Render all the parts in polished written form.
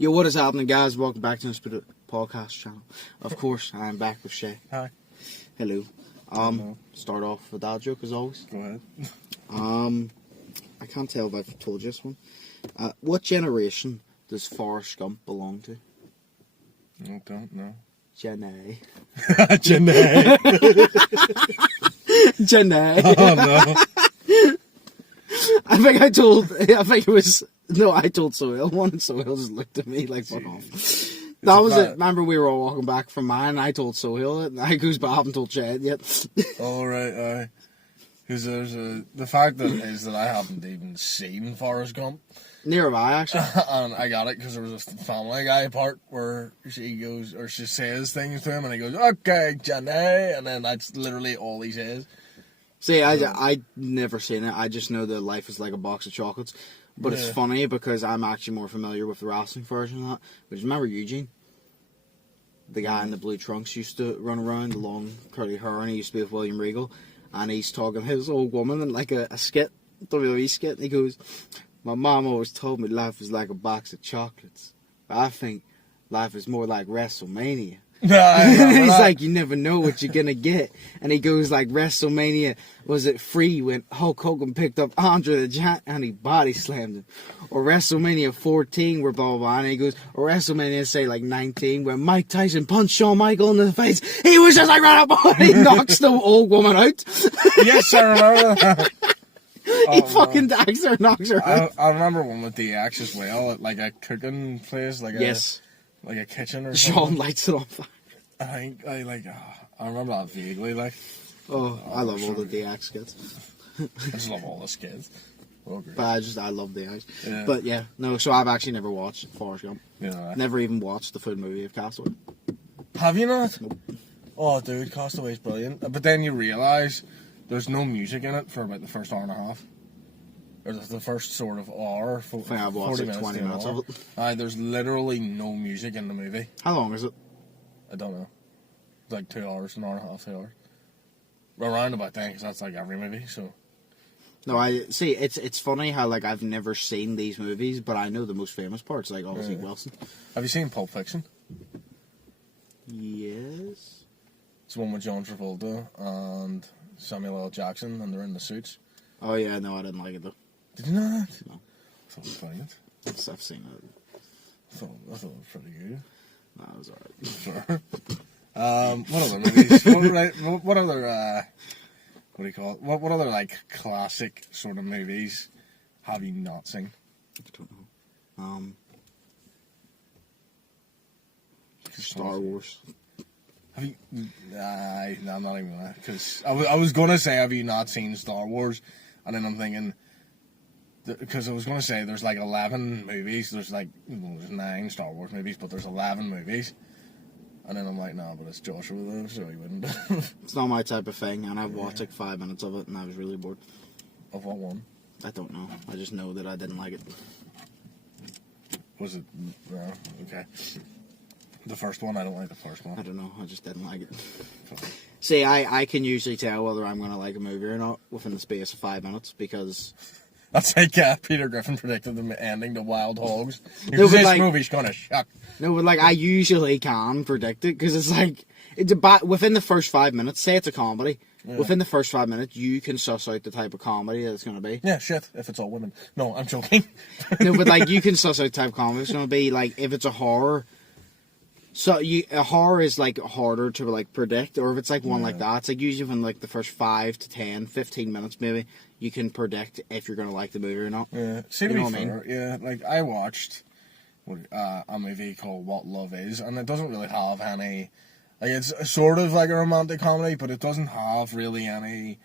Yo, what is happening, guys? Welcome back to the Undisputed podcast channel. Of course, I am back with Shay. Hi. Hello. Start off with that joke as always. Go ahead. I can't tell if I've told you this one. What generation does Forrest Gump belong to? I don't know. Jenny. Jenny. Jenny. Oh no. I told Sohail one, and Sohail just looked at me like, fuck off. That was it. Remember, we were all walking back from mine, and I told Sohail it, and I goes, but I haven't told Chad yet. Alright, because the fact that I haven't even seen Forrest Gump. Near have I, actually. And I got it because there was a Family Guy part where she says things to him, and he goes, okay, Jenny, and then that's literally all he says. See, I never seen it. I just know that life is like a box of chocolates. But it's funny because I'm actually more familiar with the wrestling version of that. But remember Eugene? The guy in the blue trunks used to run around, the long curly hair, and he used to be with William Regal. And he's talking to his old woman in like a skit, WWE skit, and he goes, my mom always told me life is like a box of chocolates. But I think life is more like WrestleMania. And he's like, you never know what you're gonna get. And he goes like, WrestleMania, was it 3 when Hulk Hogan picked up Andre the Giant and he body slammed him? Or WrestleMania 14 where blah blah blah, and he goes, or WrestleMania say like 19 where Mike Tyson punched Shawn Michaels in the face. He was just like right up and he knocks the old woman out. Yes, I remember that. He fucking knocks her out. I remember one with the axe as well, at like a cooking place, like a kitchen or something. Sean lights it on fire. I remember that vaguely, like. Oh, I love all the DX skits. I just love all the skits. But I love DX. Yeah. But yeah, no, so I've actually never watched Forrest Gump. Yeah. Never even watched the full movie of Castaway. Have you not? Nope. Oh, dude, Castaway's brilliant. But then you realise there's no music in it for about the first hour and a half. Or the first sort of hour. I think I've watched like 20 minutes of it. There's literally no music in the movie. How long is it? I don't know. It's like 2 hours, an hour and a half, 2 hours. Around about then, because that's like every movie, so. No, I see. It's funny how like I've never seen these movies, but I know the most famous parts, like obviously Wilson. Have you seen Pulp Fiction? Yes. It's the one with John Travolta and Samuel L. Jackson, and they're in the suits. Oh yeah, no, I didn't like it though. Did you not? No. I thought it was brilliant. I've seen it. I thought it was pretty good. No, it was alright. Sure. What other movies? What other, what do you call it? What other, like, classic sort of movies have you not seen? I don't know. Star Wars. Have you? No, I'm not even gonna. Because I was gonna say, have you not seen Star Wars? And then I'm thinking, because I was gonna say there's like 11 movies. There's like there's 9 Star Wars movies, but there's 11 movies. And then I'm like, no, but it's Joshua though, so he wouldn't. It's not my type of thing, and I watched like 5 minutes of it, and I was really bored. Of what one? I don't know. I just know that I didn't like it. Was it? No, okay. The first one, I don't like the first one. I don't know. I just didn't like it. See, I can usually tell whether I'm going to like a movie or not within the space of 5 minutes because... That's like Peter Griffin predicted the ending to Wild Hogs. No, this like, movie's going to shock. No, but like I usually can predict it because it's like... within the first 5 minutes, say it's a comedy, within the first 5 minutes, you can suss out the type of comedy that it's going to be. Yeah, shit, if it's all women. No, I'm joking. No, but like you can suss out the type of comedy it's going to be. Like if it's a horror... So a horror is like harder to like predict, or if it's like one like that, it's like usually within like the first 5 to 10, 15 minutes maybe, you can predict if you're going to like the movie or not. Yeah, see, to be fair, yeah, like I watched a movie called What Love Is, and it doesn't really have any, like it's sort of like a romantic comedy, but it doesn't have really any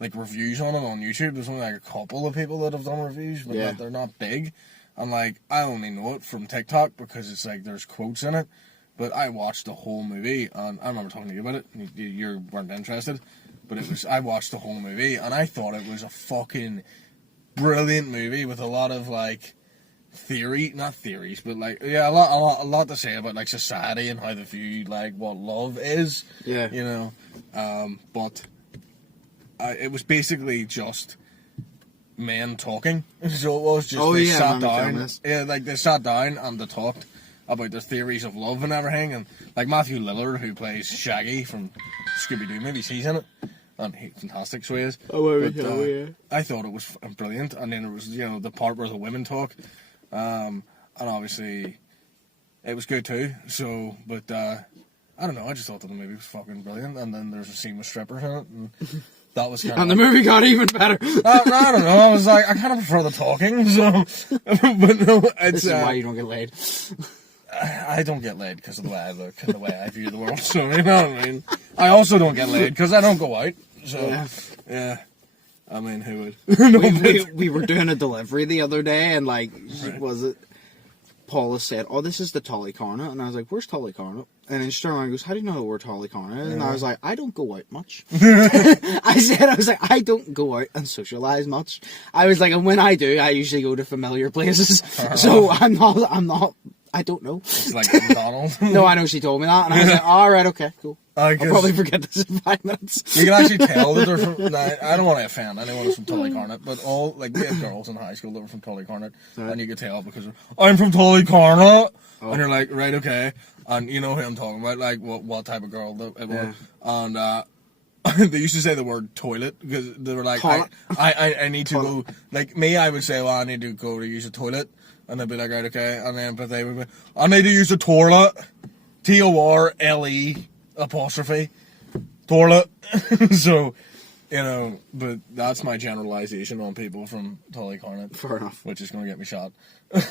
like reviews on it on YouTube. There's only like a couple of people that have done reviews, but they're not big, and like I only know it from TikTok because it's like there's quotes in it. But I watched the whole movie, and I remember talking to you about it. You weren't interested, but I watched the whole movie, and I thought it was a fucking brilliant movie with a lot of like not theories, but like a lot to say about like society and how they view like what love is. Yeah, you know, but it was basically just men talking. So it was just Oh, they yeah, sat man, down. Yeah, like they sat down and they talked about their theories of love and everything. And like Matthew Lillard, who plays Shaggy from Scooby-Doo movies, he's in it. And he's fantastic, so he is. Yeah. I thought it was brilliant. And then there was, the part where the women talk. And obviously, it was good too. So, but I don't know. I just thought that the movie was fucking brilliant. And then there's a scene with strippers in it, and that was kind of. And the movie got even better. I don't know. I was like, I kind of prefer the talking. So, but no, it's This is why you don't get laid. I don't get laid because of the way I look and the way I view the world. So you know what I mean. I also don't get laid because I don't go out. So yeah. I mean, who would? we were doing a delivery the other day, and like, Right. was it? Paula said, "Oh, this is the Tullycarna," and I was like, "Where's Tullycarna?" And then she turned around and goes, "How do you know where Tullycarna is?" And I was like, "I don't go out much." I was like, "I don't go out and socialise much." I was like, and when I do, I usually go to familiar places. So I don't know. It's like McDonald's. No, I know she told me that, and I was like, "All right, okay, cool. I'll probably forget this in 5 minutes." You can actually tell that they're from. I don't want to offend anyone who's from Tullycarnet, but all we had girls in high school that were from Tullycarnet, and you could tell because I'm from Tullycarnet, and you're like, right, okay, and you know who I'm talking about, like what type of girl it was, and they used to say the word toilet because they were like, I need to go. Like me, I would say, well, I need to go to use a toilet. And they'd be like, right, okay. And then, but they would be, I need to use the toilet. TORLE apostrophe. Toilet. So, but that's my generalization on people from Tullycarnet. Fair enough. Which is going to get me shot. But,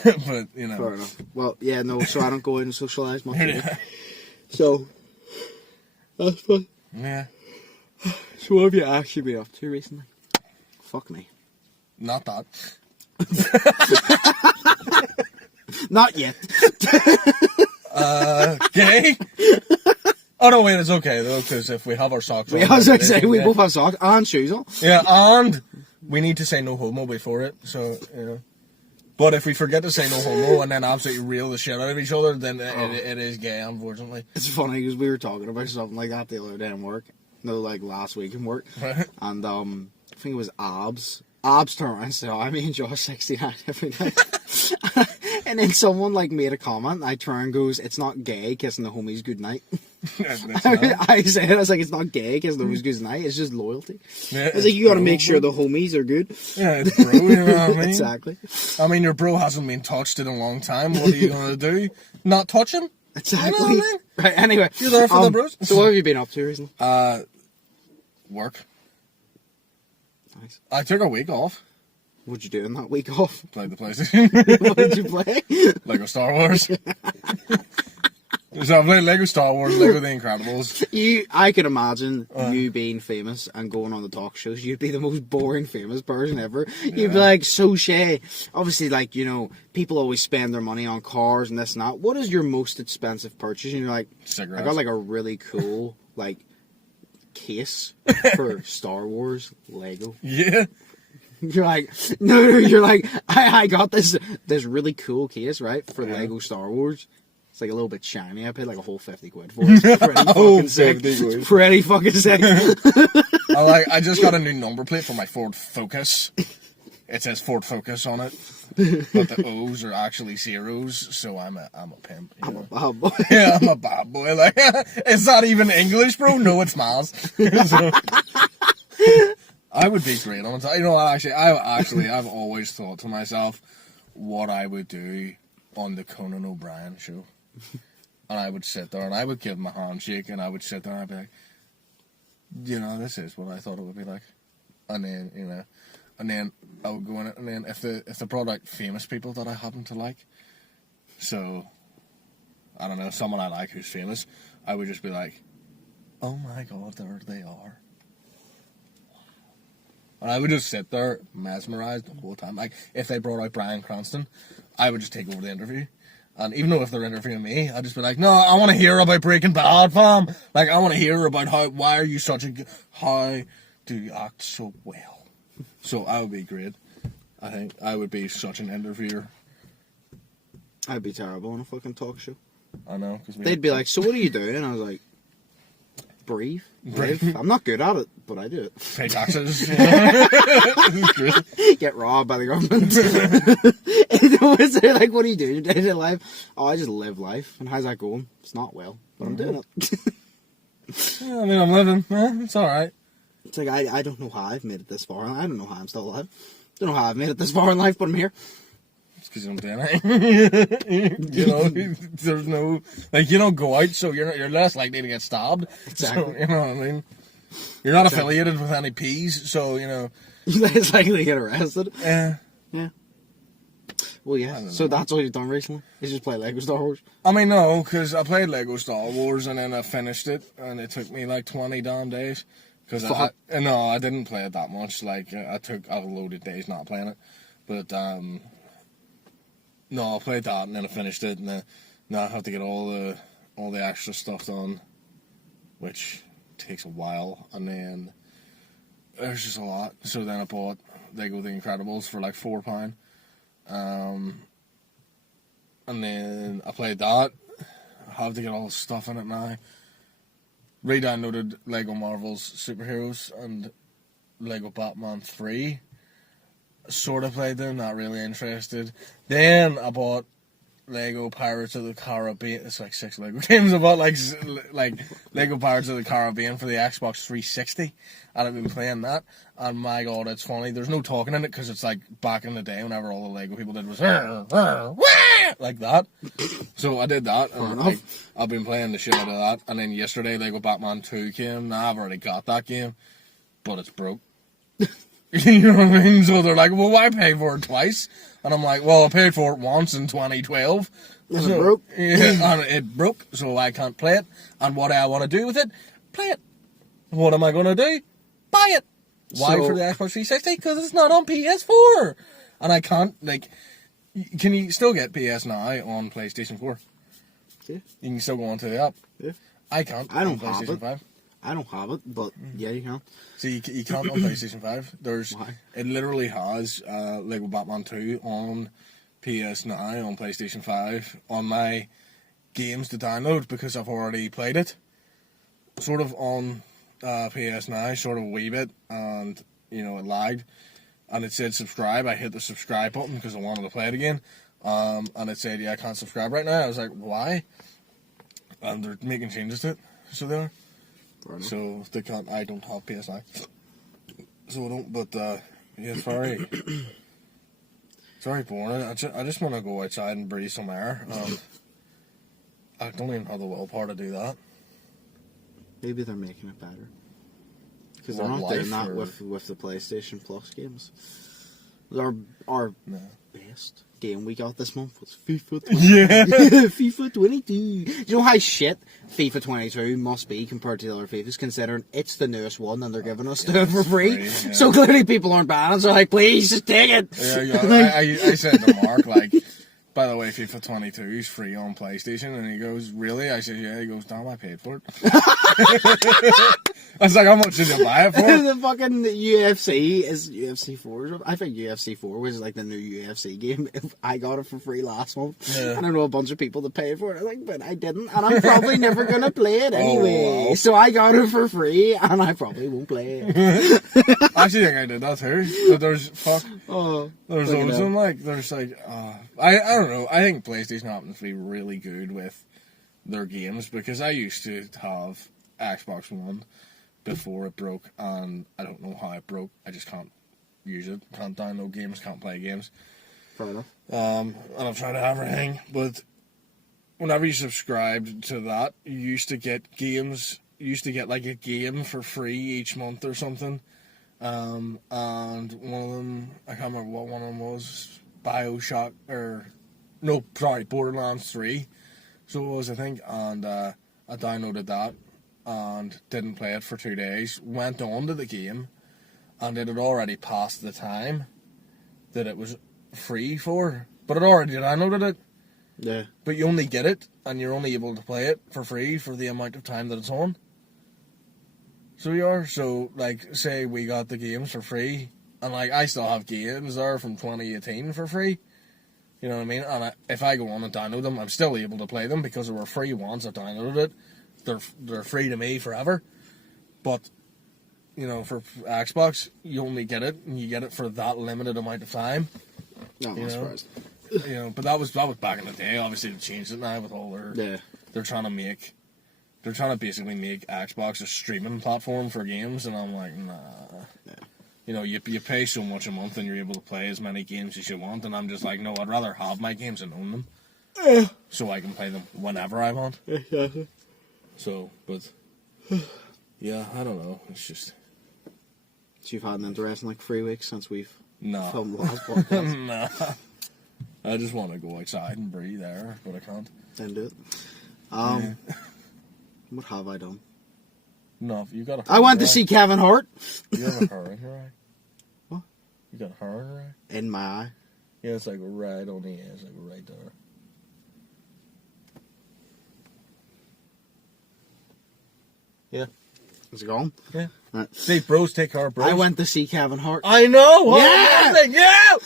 Fair enough. Well, yeah, no, so I don't go out and socialise much. So, that's fun. Yeah. So what have you actually been up to recently? Fuck me. Not that. Not yet. Gay? Oh no, wait, it's okay though, because if we have our socks on. I was going to say, we both have socks and shoes on. Yeah, and we need to say no homo before it, so, But if we forget to say no homo and then absolutely reel the shit out of each other, then it is gay, unfortunately. It's funny because we were talking about something like that the other day in work. No, like last week in work. Right. And I think it was Abs. Abs turned around and said, "Oh, I mean Josh 69 every night." And then someone like made a comment. I turn and goes, "It's not gay kissing the homies good night." I said, I was like, "It's not gay kissing the homies good night. It's just loyalty." Yeah, I was like, "You got to make sure the homies are good." Yeah, it's bro. You know what I mean? Exactly. I mean, your bro hasn't been touched in a long time. What are you gonna do? Not touch him? Exactly. You know what I mean? Right. Anyway, you're there for the bros. So what have you been up to recently? Work. Nice. I took a week off. What'd you do in that week off? Played the PlayStation. What did you play? Lego Star Wars. So I played Lego Star Wars, Lego The Incredibles. I could imagine you being famous and going on the talk shows. You'd be the most boring famous person ever. You'd be like, "So Shay, obviously, like, people always spend their money on cars and this and that. What is your most expensive purchase?" And you're like, Cigarettes. "I got like a really cool like case for Star Wars Lego." Yeah. You're like, no, you're like, I got this really cool case, right, for Lego Star Wars. It's like a little bit shiny. I paid like a whole 50 quid for it. It's pretty fucking sick. It's pretty fucking sick. I just got a new number plate for my Ford Focus. It says Ford Focus on it, but the O's are actually zeros, so I'm a pimp. I'm a bad boy. Yeah, I'm a bad boy. Like, it's not even English, bro. No, it's Miles. So, I would be great on it. I've always thought to myself what I would do on the Conan O'Brien show. And I would sit there and I would give him a handshake and I would sit there and I'd be like, this is what I thought it would be like. And then, I would go in it, and then if they brought out famous people that I happen to like, so, I don't know, someone I like who's famous, I would just be like, "Oh my god, there they are." And I would just sit there, mesmerised the whole time. Like, if they brought out Bryan Cranston, I would just take over the interview. And even though if they're interviewing me, I'd just be like, "No, I want to hear about Breaking Bad, fam. Like, I want to hear about why are you such a how do you act so well?" So I would be great. I think I would be such an interviewer. I'd be terrible on a fucking talk show. I know. They'd be like, "So what are you doing?" And I was like, Breathe. I'm not good at it, but I do it. Pay taxes. Get robbed by the government. It's always like, what do you do in your day-to-day life? Oh, I just live life. And how's that going? It's not well, but I'm doing it. Yeah, I mean, I'm living. It's alright. It's like, I don't know how I've made it this far. I don't know how I'm still alive. I don't know how I've made it this far in life, but I'm here. It's because you don't do anything. You know, there's no, like, you don't go out, so you're less likely to get stabbed. Exactly. So, you know what I mean? You're not affiliated with any P's, so, you know. You're less likely to get arrested. Yeah. Well, yeah. So that's all you've done recently? Is just play Lego Star Wars? I mean, no, because I played Lego Star Wars and then I finished it, and it took me like 20 damn days. Because I didn't play it that much. Like, I took a load of days not playing it. But, no, I played that and then I finished it, and now I have to get all the extra stuff done, which takes a while, and then there's just a lot. So then I bought Lego The Incredibles for like £4. And then I played that. I have to get all the stuff in it now. Re-downloaded Lego Marvel's Superheroes and Lego Batman 3. Sort of played them, not really interested. Then I bought Lego Pirates of the Caribbean. It's like 6 Lego games. I bought like Lego Pirates of the Caribbean for the Xbox 360, and I've been playing that. And my God, it's funny. There's no talking in it because it's like back in the day whenever all the Lego people did was like that. So I did that, and I've been playing the shit out of that. And then yesterday Lego Batman 2 came. Now I've already got that game, but it's broke. You know what I mean? So they're like, well, why pay for it twice? And I'm like, well, I paid for it once in 2012. And it broke? Yeah, and it broke, so I can't play it. And what do I want to do with it? Play it. What am I going to do? Buy it. Why for the Xbox 360? Because it's not on PS4. And I can't, like, can you still get PS Now on PlayStation 4? Yeah. You can still go onto the app. Yeah. I can't. I don't on have PlayStation it. 5. I don't have it, but yeah, you can. So you can't on PlayStation 5. Why? It literally has Lego Batman 2 on PS Now on PlayStation 5 on my games to download because I've already played it. Sort of on PS Now, sort of a wee bit, and you know, it lagged. And it said subscribe. I hit the subscribe button because I wanted to play it again. And it said, yeah, I can't subscribe right now. I was like, why? And they're making changes to it. So they are. So they can't. I don't have PS Now, so I don't. But yeah, it's very boring. I just want to go outside and breathe some air. I don't even have the willpower to do that. Maybe they're making it better because they're not doing that with the PlayStation Plus games. Our best game we got this month was FIFA 22. Yeah. FIFA 22. Do you know how shit FIFA 22 must be compared to the other FIFAs, considering it's the newest one and they're giving us stuff for free? Yeah. So clearly people aren't buying it, so like, please, just take it. Yeah, I said to Mark, like, by the way, FIFA 22 is free on PlayStation, and he goes, really? I said, yeah. He goes, damn, I paid for it. I was like, how much did you buy it for? The fucking UFC is UFC 4. I think UFC 4 was like the new UFC game. I got it for free last month. Yeah. And I know a bunch of people that paid for it. I was like, but I didn't. And I'm probably never going to play it anyway. Oh, wow. So I got it for free, and I probably won't play it. I actually think I did that too. But there's loads of them. Like, there's like, I don't know. I think PlayStation happens to be really good with their games because I used to have Xbox One before it broke, and I don't know how it broke. I just can't use it. Can't download games. Can't play games. Fair enough. And I've tried everything, but whenever you subscribed to that, you used to get games. You used to get like a game for free each month or something. And one of them, I can't remember what one of them was. Borderlands 3. So it was, I think, and I downloaded that and didn't play it for 2 days. Went on to the game, and it had already passed the time that it was free for. But it already downloaded it. Yeah. But you only get it, and you're only able to play it for free for the amount of time that it's on. So you are. So, like, say we got the games for free, and, like, I still have games there from 2018 for free. You know what I mean? And if I go on and download them, I'm still able to play them because they were free once I downloaded it. They're free to me forever. But, you know, for Xbox, you only get it, and you get it for that limited amount of time. No, I'm not surprised. You know, but that was back in the day. Obviously, they've changed it now with all their... Yeah. They're trying to basically make Xbox a streaming platform for games, and I'm like, nah. Yeah. You know, you pay so much a month and you're able to play as many games as you want, and I'm just like, no, I'd rather have my games and own them. Yeah. So I can play them whenever I want. Exactly. So, but... Yeah, I don't know. It's just... So you've had an interesting, 3 weeks since we've No. filmed the last podcast. Nah. I just want to go outside and breathe air, but I can't. Didn't do it. What have I done? No, you got a... I went to see Kevin Hart. You have a hair in your eye? What? You got a hair in your eye? In my eye. Yeah, it's like right on the edge, it's like right there. Yeah. Is it gone? Yeah. Right. See, bros take care, bros. I went to see Kevin Hart. I know! Yeah! Yeah!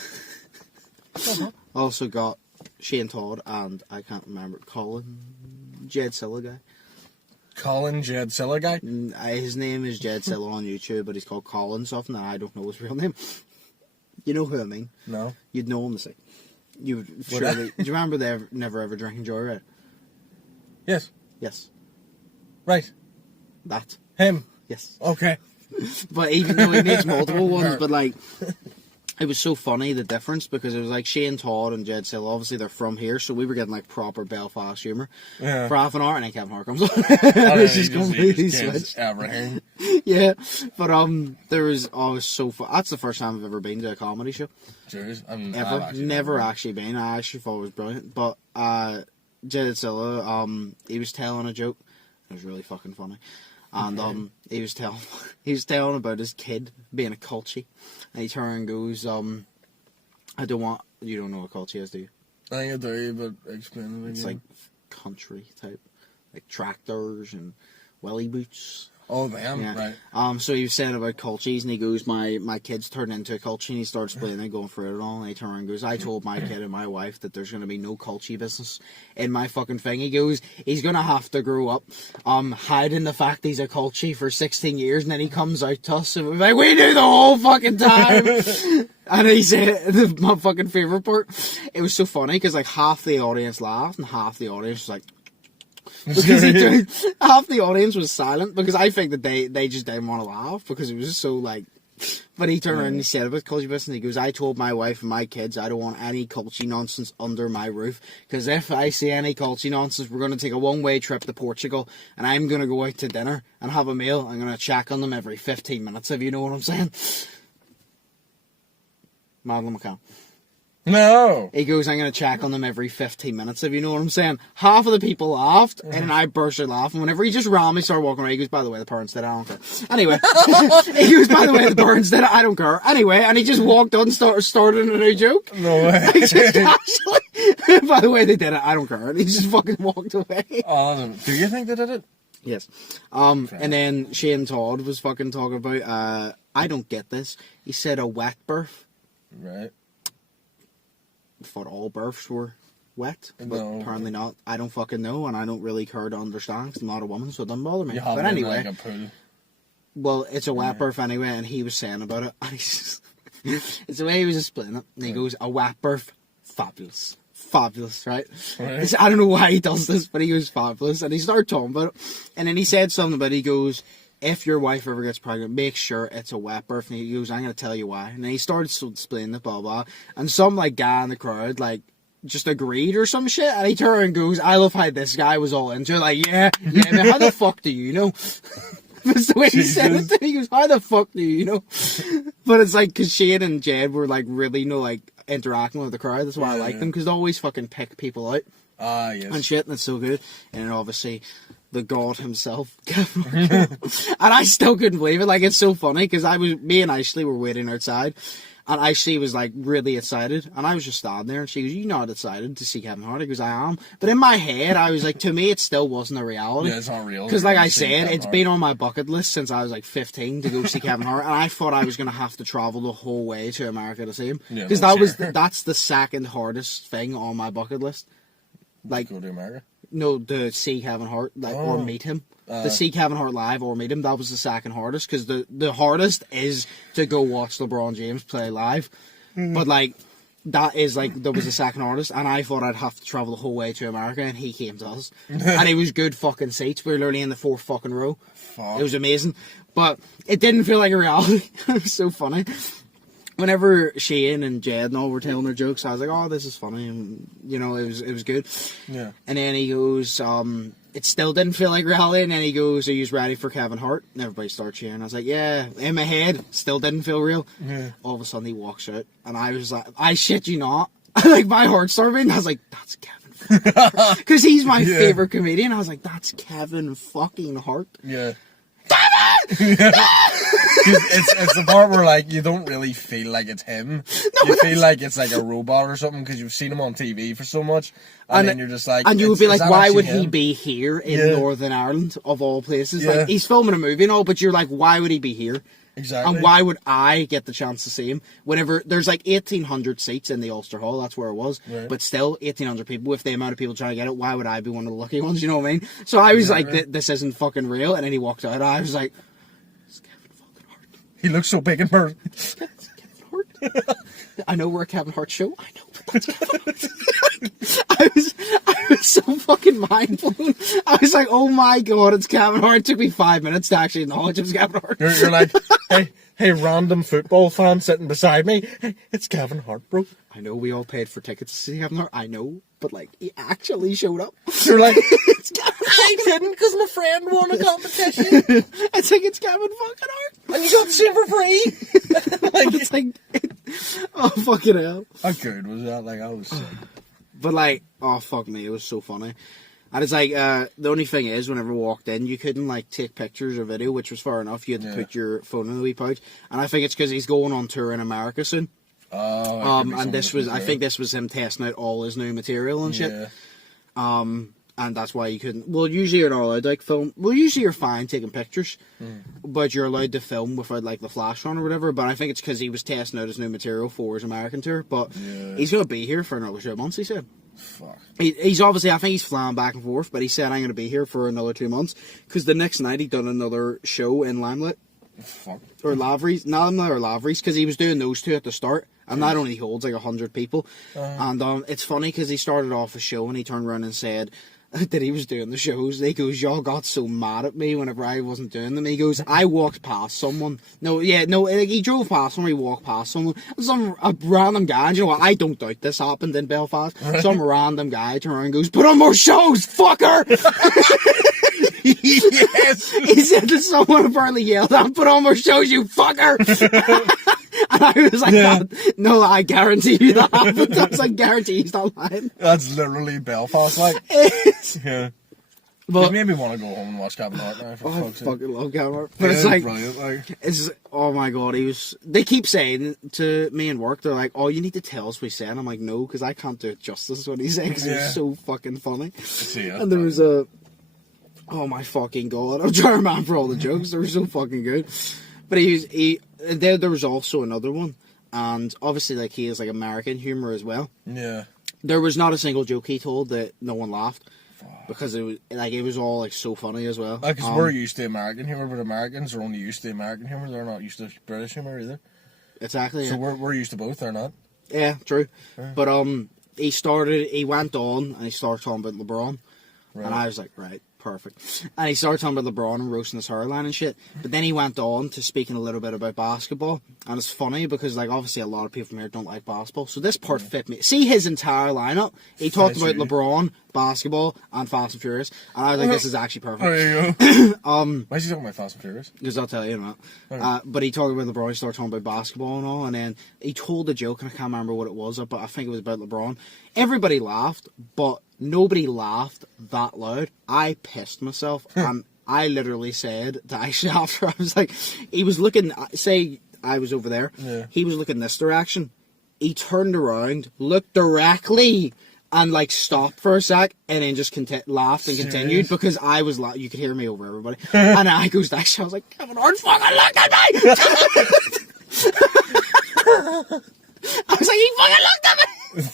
Also got Shane Todd and I can't remember Colin Jed Silla guy. Colin Jed Silla guy? His name is Jed Silla on YouTube, but he's called Colin something and I don't know his real name. You know who I mean? No. You'd know him to say. You would surely. Do you remember the Never Ever Drinking Joyride? Yes. Yes. Right. That. Him. Yes. Okay. But even though he makes multiple ones, but it was so funny the difference because it was Shane Todd and Jed Sill. Obviously they're from here, so we were getting proper Belfast humour for half an hour, and then Kevin Hart comes on. It's just completely switched. Everything. Yeah, but there was always so fun. That's the first time I've ever been to a comedy show. Serious? Ever? Never actually been. I actually thought it was brilliant. But Jed Silla, he was telling a joke. It was really fucking funny. And he was telling about his kid being a culture. And he turned and goes, you don't know what culture is, do you? I think I do, but explain it again. It's like country type. Like tractors and welly boots. Oh, damn, Yeah. right. So he was saying about cultures, and he goes, my kid's turned into a culture, and he starts explaining and going through it all, and he turned and goes, I told my kid and my wife that there's going to be no culture business in my fucking thing. He goes, he's going to have to grow up hiding the fact he's a culture for 16 years, and then he comes out to us, and we're like, we knew the whole fucking time! And he said, my fucking favourite part, it was so funny, because half the audience laughed, and half the audience was like, because half the audience was silent because I think that they just didn't want to laugh because it was so but he turned around and he said about culture business, he goes, I told my wife and my kids I don't want any culture nonsense under my roof because if I see any culture nonsense we're going to take a one-way trip to Portugal and I'm going to go out to dinner and have a meal. I'm going to check on them every 15 minutes if you know what I'm saying. Madeline McCann. No! He goes, I'm going to check on them every 15 minutes, if you know what I'm saying. Half of the people laughed, and I burst out laughing. Whenever he just randomly started walking around, he goes, by the way, the parents did it, I don't care. Anyway, he goes, by the way, the parents did it, I don't care. Anyway, and he just walked on and started a new joke. No way. Just casually, by the way, they did it, I don't care. And he just fucking walked away. Oh, do you think they did it? Yes. And then Shane Todd was fucking talking about, I don't get this. He said a wet birth. Right. Thought all births were wet, but No. apparently not. I don't fucking know, and I don't really care to understand because I'm not a woman, so it doesn't bother me. You have But anyway, like a pool. well, it's a wet birth anyway, and he was saying about it, and it's the way he was explaining it, and he goes, a wet birth, fabulous. Fabulous, right? I don't know why he does this, but he was fabulous, and he started talking about it, and then he said something about it, he goes, if your wife ever gets pregnant, make sure it's a wet birth. And he goes, I'm going to tell you why. And then he started explaining it, blah, blah. And some, guy in the crowd, just agreed or some shit. And he turned and goes, I love how this guy was all into it. Yeah, man, how the fuck do you know? That's the way he said it. He goes, how the fuck do you know? But it's because Shane and Jed were, really, interacting with the crowd. That's why I like them, because they always fucking pick people out. Ah, yes. And shit, and it's so good. And then obviously, the god himself. And I still couldn't believe it. It's so funny, because me and Ashley were waiting outside. And Ashley was, really excited. And I was just standing there, and she goes, you not excited to see Kevin Hart? He goes, I am. But in my head, I was to me, it still wasn't a reality. Yeah, it's not real. Because, I said, it's been on my bucket list since I was, 15 to go see Kevin Hart. And I thought I was going to have to travel the whole way to America to see him. Because that's the second hardest thing on my bucket list. Go to America? No, to see Kevin Hart, or meet him. To see Kevin Hart live or meet him, that was the second hardest, because the hardest is to go watch LeBron James play live. But, like, that is, like, there was the second hardest, and I thought I'd have to travel the whole way to America, and he came to us. And it was good fucking seats. We were literally in the fourth fucking row. Fuck. It was amazing. But it didn't feel like a reality. It was so funny. Whenever Shane and Jed and all were telling their jokes, I was like, oh, this is funny. And, you know, it was good. Yeah. And then he goes, it still didn't feel like reality. And then he goes, are you ready for Kevin Hart? And everybody starts cheering. I was like, yeah. In my head, still didn't feel real. Yeah. All of a sudden, he walks out. And I was like, I shit you not. Like, my heart started beating. I was like, that's Kevin Hart. Because he's my favourite comedian. I was like, that's Kevin fucking Hart. Yeah. Kevin! it's the part where, like, you don't really feel like it's him. No, you feel like it's like a robot or something, because you've seen him on TV for so much, and then you're just like, and you would be like, why would he him? be here in Northern Ireland of all places? Yeah. Like, he's filming a movie and all, but you're like, why would he be here? Exactly. And why would I get the chance to see him? Whenever there's like 1,800 seats in the Ulster Hall, that's where it was. Right. But still, 1,800 people, with the amount of people trying to get it, why would I be one of the lucky ones? You know what I mean? So I was like, this isn't fucking real. And then he walked out. I was like, it's Kevin fucking Hart. He looks so big in person. It's Kevin Hart. I know we're a Kevin Hart show. I know, but that's Kevin Hart. I was so fucking mind blown. I was like, oh my god, it's Kevin Hart. It took me 5 minutes to actually acknowledge it was Kevin Hart. You're like, hey, random football fan sitting beside me. Hey, it's Kevin Hart, bro. I know we all paid for tickets to see Kevin Hart. I know, but like, he actually showed up. You're like, it's Kevin Hart. I didn't, because my friend won a competition. I think it's Kevin fucking Hart. And you got to see him for free. Like, it's like, oh fucking hell. How good was that? Like, I was sick. But like, oh fuck me, it was so funny. And it's like, the only thing is, whenever we walked in, you couldn't like take pictures or video, which was fair enough. You had to put your phone in the wee pouch. And I think it's because he's going on tour in America soon. Oh, and I think this was him testing out all his new material and shit. And that's why you couldn't. Well, usually you're not allowed to like film. Well, usually you're fine taking pictures, but you're allowed to film without like the flash on or whatever. But I think it's because he was testing out his new material for his American tour. But he's gonna be here for another 2 months. He said. Fuck. He's obviously, I think he's flying back and forth, but he said, I'm gonna be here for another 2 months, because the next night he done another show in Limelight. Fuck. Or Lavery's, not Limelight or Lavery's, because he was doing those two at the start, and that only holds like 100 people. And it's funny because he started off a show and he turned around and said that he was doing the shows. He goes, y'all got so mad at me whenever I wasn't doing them. He goes, I walked past someone. He drove past someone, he walked past someone. A random guy, and you know what, I don't doubt this happened in Belfast. Some random guy turned around and goes, put on more shows, fucker! Yes! He said that someone apparently yelled at him, put on more shows, you fucker! And I was like, no, I guarantee you that happened. I was like, guarantee he's not lying. That's literally Belfast, like. Yeah. But it made me want to go home and watch Kevin Hart now, for I fuck's sake. fucking love Kevin Hart. But it's like, brilliant, like. it's, oh my god, they keep saying to me in work, they're like, oh, you need to tell us what he said. And I'm like, no, because I can't do it justice what he said, because it was so fucking funny. And there was oh my fucking god, I'm trying to remember all the jokes, they were so fucking good. But there was also another one, and obviously like he has like American humour as well. Yeah. There was not a single joke he told that no one laughed, because it was all like so funny as well. Because we're used to American humour, but Americans are only used to American humour. They're not used to British humour either. Exactly. So we're used to both. They're not. Yeah, true. Yeah. But he went on and he started talking about LeBron, and I was like, right. Perfect. And he started talking about LeBron and roasting his hairline and shit. But then he went on to speaking a little bit about basketball. And it's funny because, like, obviously a lot of people from here don't like basketball. So this part fit me. See his entire lineup. He talked about LeBron, basketball, and Fast and Furious. And I was like, this is actually perfect. There you go. Why is he talking about Fast and Furious? Because I'll tell you in a minute. But he talked about LeBron. He started talking about basketball and all. And then he told a joke, and I can't remember what it was, but I think it was about LeBron. Everybody laughed, but nobody laughed that loud. I pissed myself, and I literally said to Aisha after, I was like, he was looking, say I was over there, he was looking this direction, he turned around, looked directly, and like stopped for a sec, and then just laughed and continued, because I was you could hear me over everybody, and I goes to Aisha, I was like, Kevin Hart fucking looked at me! I was like, he fucking looked at me!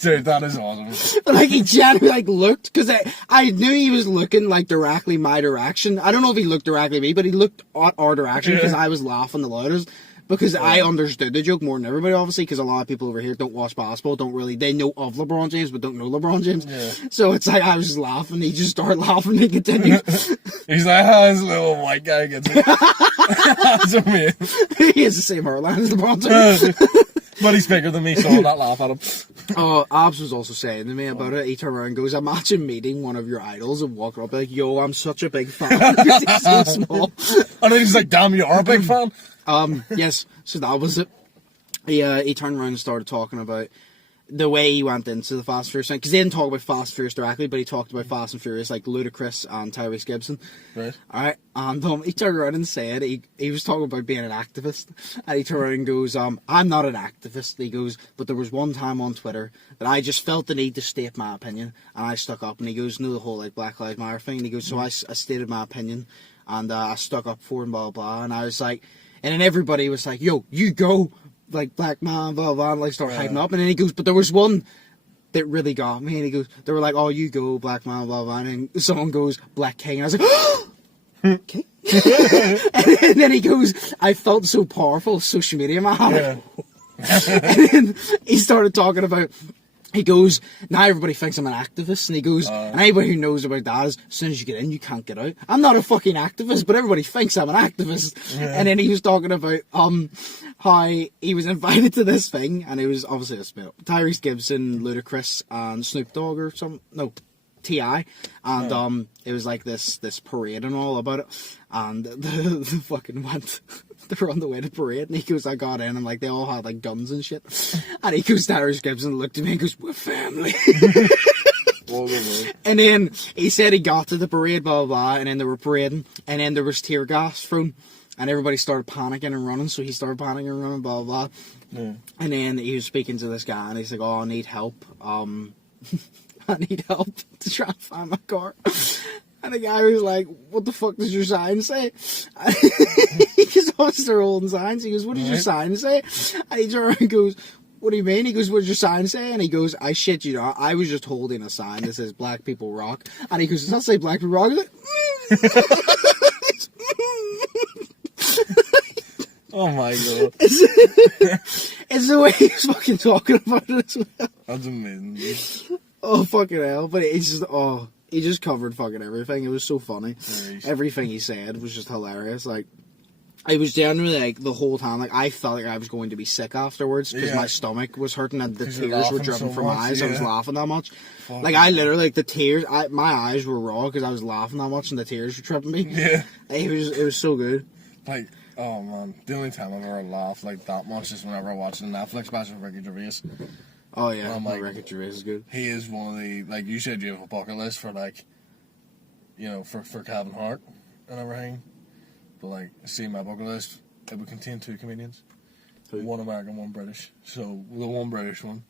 Dude, that is awesome. But like he genuinely like looked, because I knew he was looking like directly my direction. I don't know if he looked directly at me, but he looked at our direction because I was laughing the loudest. Because I understood the joke more than everybody, obviously, because a lot of people over here don't watch basketball, they know of LeBron James, but don't know LeBron James. Yeah. So it's like, I was just laughing, he just started laughing, he continued. He's like, how this little white guy gets it. That's amazing. He has the same hairline as LeBron James. But he's bigger than me, so I'll not laugh at him. Oh, Abs was also saying to me about it. He turned around and goes, imagine meeting one of your idols and walking up like, yo, I'm such a big fan. Because he's so small. And then he's like, damn, you are a big fan. Yes, so that was it. He turned around and started talking about the way he went into the Fast and Furious thing. Because he didn't talk about Fast and Furious directly, but he talked about Fast and Furious, like Ludacris and Tyrese Gibson. Right. Alright, and he turned around and said, he was talking about being an activist, and he turned around and goes, I'm not an activist. He goes, but there was one time on Twitter that I just felt the need to state my opinion, and I stuck up, and he goes, the whole like Black Lives Matter thing, and he goes, so I stated my opinion, and I stuck up for him, blah, blah, and I was like, and then everybody was like, yo, you go, like, black man, blah, blah, and like, start hyping up. And then he goes, but there was one that really got me. And he goes, they were like, oh, you go, black man, blah, blah. And then someone goes, black king. And I was like, oh, king? And then he goes, I felt so powerful, social media, man. Yeah. And then he started talking about, he goes, now everybody thinks I'm an activist, and he goes, and anybody who knows about that is, as soon as you get in, you can't get out. I'm not a fucking activist, but everybody thinks I'm an activist. Yeah. And then he was talking about how he was invited to this thing, and it was obviously a spin-up. Tyrese Gibson, Ludacris, and Snoop Dogg or something. No, T.I. And it was like this parade and all about it, and the fucking went. They were on the way to parade, and he goes, I got in, and like they all had like guns and shit. And he goes, Tyrese Gibson looked at me and goes, we're family. And then he said he got to the parade, blah, blah, blah, and then they were parading, and then there was tear gas thrown, and everybody started panicking and running, so he started panicking and running, blah, blah, blah. Yeah. And then he was speaking to this guy, and he's like, oh, I need help. I need help to try and find my car. And the guy was like, what the fuck does your sign say? Because obviously they're holding signs. He goes, what does your sign say? And he turns around and goes, what do you mean? He goes, what does your sign say? And he goes, I shit you not, I was just holding a sign that says Black People Rock. And he goes, does that say Black People Rock? He's like, oh my god. It's the way he's fucking talking about it as well. That's amazing. Oh, fucking hell. But it's just, he just covered fucking everything. It was so funny. Nice. Everything he said was just hilarious. Like, it was generally, like, the whole time, like, I felt like I was going to be sick afterwards because my stomach was hurting and the tears were dripping from my eyes. I was laughing that much. Fuck like, I literally, like, the tears, my eyes were raw because I was laughing that much and the tears were tripping me. Yeah. It was so good. Like, oh, man. The only time I've ever laughed, like, that much is whenever I watched the Netflix special of Ricky Gervais. Oh, yeah. Like, Ricky Gervais is good. He is one of the, like, you said you have a bucket list for, like, you know, for Kevin Hart and everything. But, like, see my bucket list, it would contain 2 comedians. Who? One American, one British. So, the one British one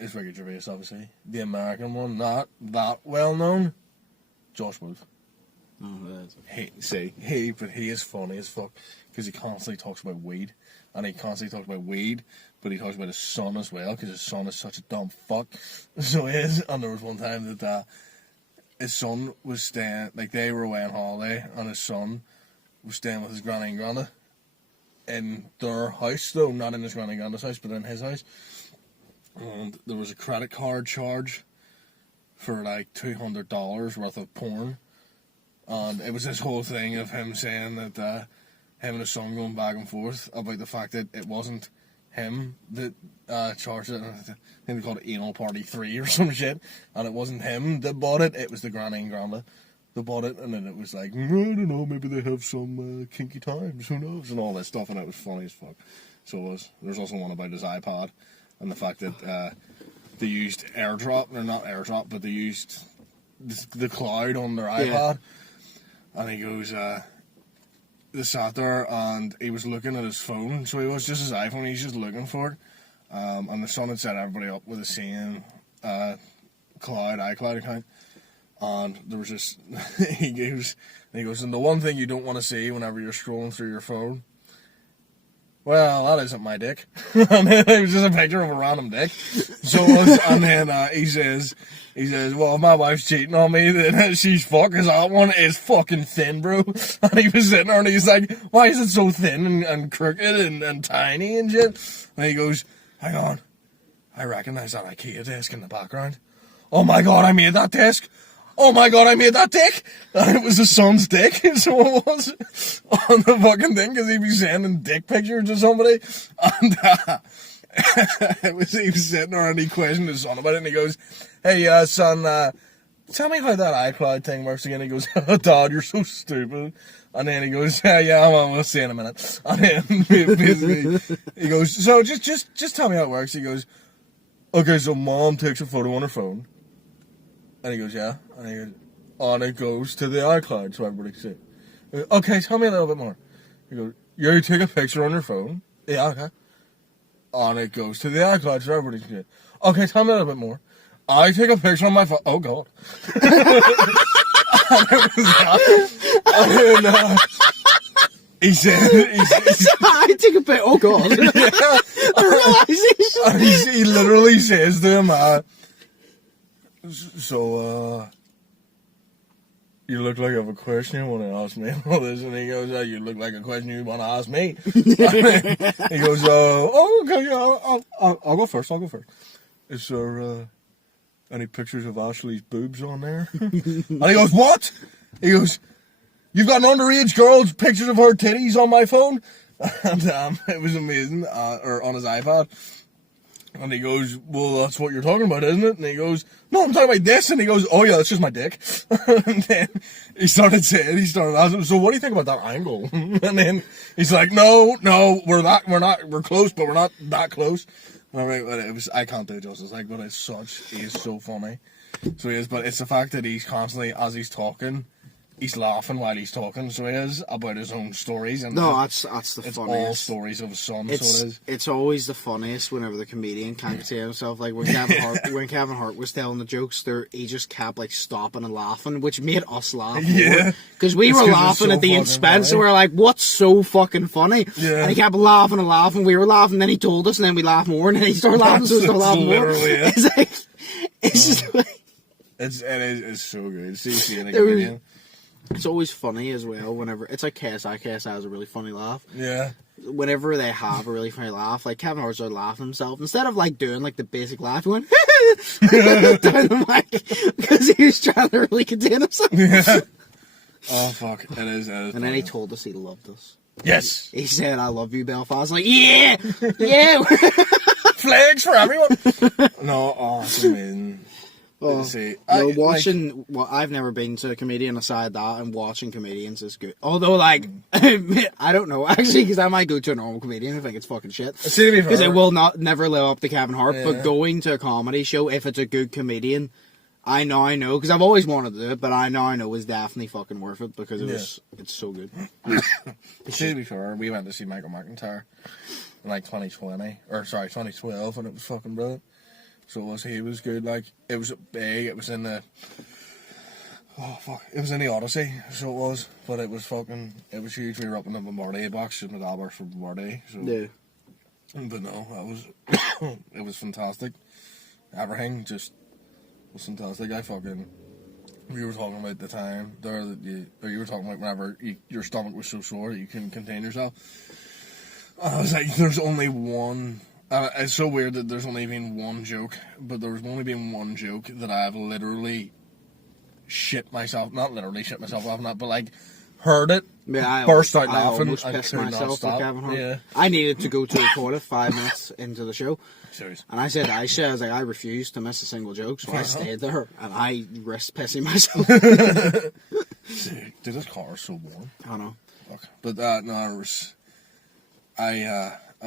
is Ricky Gervais, obviously. The American one, not that well known, Josh Wolf. Oh, that's but he is funny as fuck because he constantly talks about weed. And he constantly talks about weed, but he talks about his son as well because his son is such a dumb fuck. So he is. And there was one time that his son was staying, like they were away on holiday, and his son was staying with his granny and granda in their house, though, not in his granny and granda's house, but in his house. And there was a credit card charge for like $200 worth of porn. And it was this whole thing of him saying that him and his son going back and forth about the fact that it wasn't him that charged it. I think they called it Anal Party 3 or some shit. And it wasn't him that bought it, it was the granny and granda that bought it. And then it was like, I don't know, maybe they have some kinky times, who knows, and all that stuff. And it was funny as fuck. So it was. There's also one about his iPod and the fact that they used AirDrop, or not AirDrop, but they used the cloud on their iPod. Yeah. And he goes, they sat there and he was looking at his phone, so he was just his iPhone, he's just looking for it. And the son had set everybody up with the same iCloud account. And there was just, he goes, and the one thing you don't want to see whenever you're scrolling through your phone well, that isn't my dick. And then it was just a picture of a random dick. So it was, and then he says, well, if my wife's cheating on me, then she's fucked, because that one is fucking thin, bro. And he was sitting there and he's like, why is it so thin and crooked and tiny and shit? And he goes, hang on, I recognize that IKEA desk in the background. Oh my god, I made that desk. Oh my god, I made that dick! And it was his son's dick, so it was on the fucking thing, because he'd be sending dick pictures to somebody. And he was sitting there and he questioned his son about it, and he goes, hey, son, tell me how that iCloud thing works again. He goes, oh, Dad, you're so stupid. And then he goes, yeah, we'll see in a minute. And then basically, he goes, so just tell me how it works. He goes, okay, so Mom takes a photo on her phone. And he goes, yeah. And he goes, and it goes to the iCloud, so everybody can see it. Okay, tell me a little bit more. He goes, yeah, you take a picture on your phone. Yeah, okay. And it goes to the iCloud, so everybody can see it. Okay, tell me a little bit more. I take a picture on my phone. Oh, God. And it was that. And then, he said, I take a picture. Oh, God. Yeah. The realization. He literally says to him, so, you look like you have a question you want to ask me all this, and he goes, you look like a question you want to ask me. He goes, oh, okay, yeah, I'll go first, Is there, any pictures of Ashley's boobs on there? And he goes, what? He goes, you've got an underage girl's pictures of her titties on my phone? And, it was amazing, or on his iPad. And he goes, well, that's what you're talking about, isn't it? And he goes, no, I'm talking about this. And he goes, oh yeah, that's just my dick. And then he started asking, so what do you think about that angle? And then he's like, no, we're close, but we're not that close. And I'm like, I can't do it justice, like, but he is so funny. So he is, but it's the fact that he's constantly, as he's talking, he's laughing while he's talking, so he is, about his own stories. And no, that's the it's funniest. All stories of his son, so it is. It's always the funniest whenever the comedian can't contain himself. Like when Kevin Hart was telling the jokes, he just kept like stopping and laughing, which made us laugh. Yeah, because we were laughing at the expense, so we were like, "What's so fucking funny?" Yeah, and he kept laughing and laughing. We were laughing, then he told us, and then we laughed more, and then he started laughing, so we started laughing more. It. It's like, it's just like, it's so good. See it again. It's always funny as well whenever it's like KSI has a really funny laugh. Yeah. Whenever they have a really funny laugh, like Kevin Hart started laughing himself. Instead of like doing like the basic laugh, he went down the mic because he was trying to really contain himself. Yeah. Oh fuck. It is and funny. then he told us he loved us. Yes. He said, I love you, Belfast. Like, yeah! Yeah! Flags for everyone! No, it's amazing. I've never been to a comedian aside that, and watching comedians is good. Although, like, I don't know, actually, because I might go to a normal comedian and think it's fucking shit. Because it will never live up to Kevin Hart, but going to a comedy show, if it's a good comedian, I know, because I've always wanted to do it, but I know it's definitely fucking worth it, because it's so good. To be fair, we went to see Michael McIntyre in, like, 2012, and it was fucking brilliant. So he was good, like, it was big, it was in the, it was in the Odyssey, so it was, but it was huge. We were up in the Bombardier box, shooting at Albert for Bombardier, so, yeah. But no, it was fantastic. Everything just was fantastic. We were talking about the time there that you were talking about whenever your stomach was so sore that you couldn't contain yourself. I was like, there's only one. It's so weird that there's only been one joke, but there's only been one joke that I've literally not literally shit myself laughing at, but like heard it, burst out laughing, and pissed could myself not stop. Yeah. I needed to go to the toilet 5 minutes into the show. Serious. And I said, I was like, I refuse to miss a single joke, so I stayed there, and I risked pissing myself. Dude, this car is so warm. I know. Okay. But I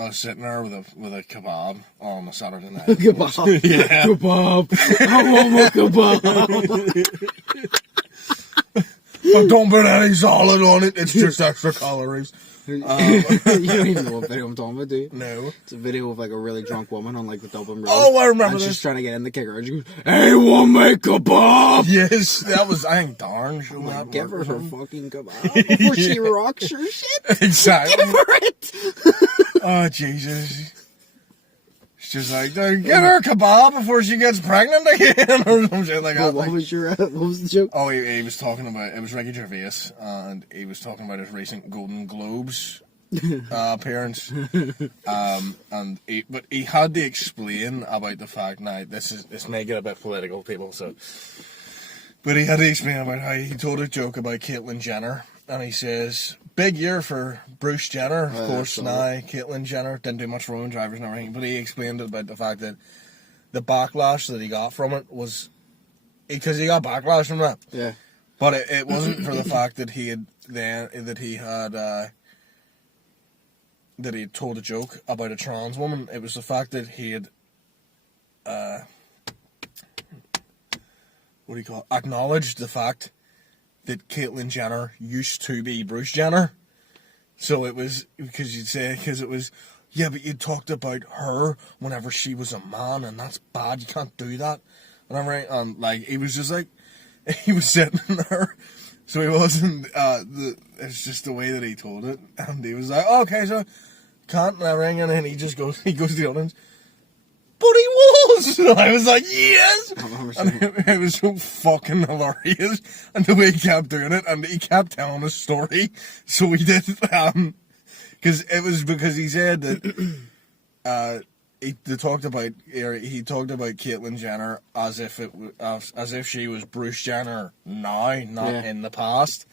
was sitting there with a kebab on a Saturday night. Kebab? Yeah. Kebab. I want more kebab. But don't put any solid on it. It's just extra calories. You don't even know what video I'm talking about, do you? No. It's a video of like a really drunk woman on like the Dublin Road. Oh, I remember and this. She's trying to get in the kicker, and she goes, "Hey, want my kebab?" Yes, that was, I think, darn. Give her fucking kebab before she rocks her shit. Exactly. Give her it. Oh, Jesus. She's like, get her a kebab before she gets pregnant again, or some shit like that. What was the joke? Oh, he was talking about, it was Ricky Gervais, and he was talking about his recent Golden Globes appearance. But he had to explain about the fact, now, this may get a bit political, people, so. But he had to explain about how he told a joke about Caitlyn Jenner, and he says, big year for Bruce Jenner, of course, now, Caitlyn Jenner, didn't do much for women drivers and everything, but he explained about the fact that the backlash that he got from it was, because he got backlash from that. Yeah. But it wasn't for the fact that he had told a joke about a trans woman. It was the fact that he had, acknowledged the fact that Caitlyn Jenner used to be Bruce Jenner. So it was, because it was, yeah, but you talked about her whenever she was a man, and that's bad, you can't do that. And I'm right, and like, he was just like, he was sitting there, so he wasn't, it's just the way that he told it, and he was like, oh, okay, so, can't, and everything, and then he goes to the audience, but he was! And I was like, yes! And it was so fucking hilarious. And the way he kept doing it, and he kept telling a story. So he did, because he said that, he talked about Caitlyn Jenner as if she was Bruce Jenner now, not in the past.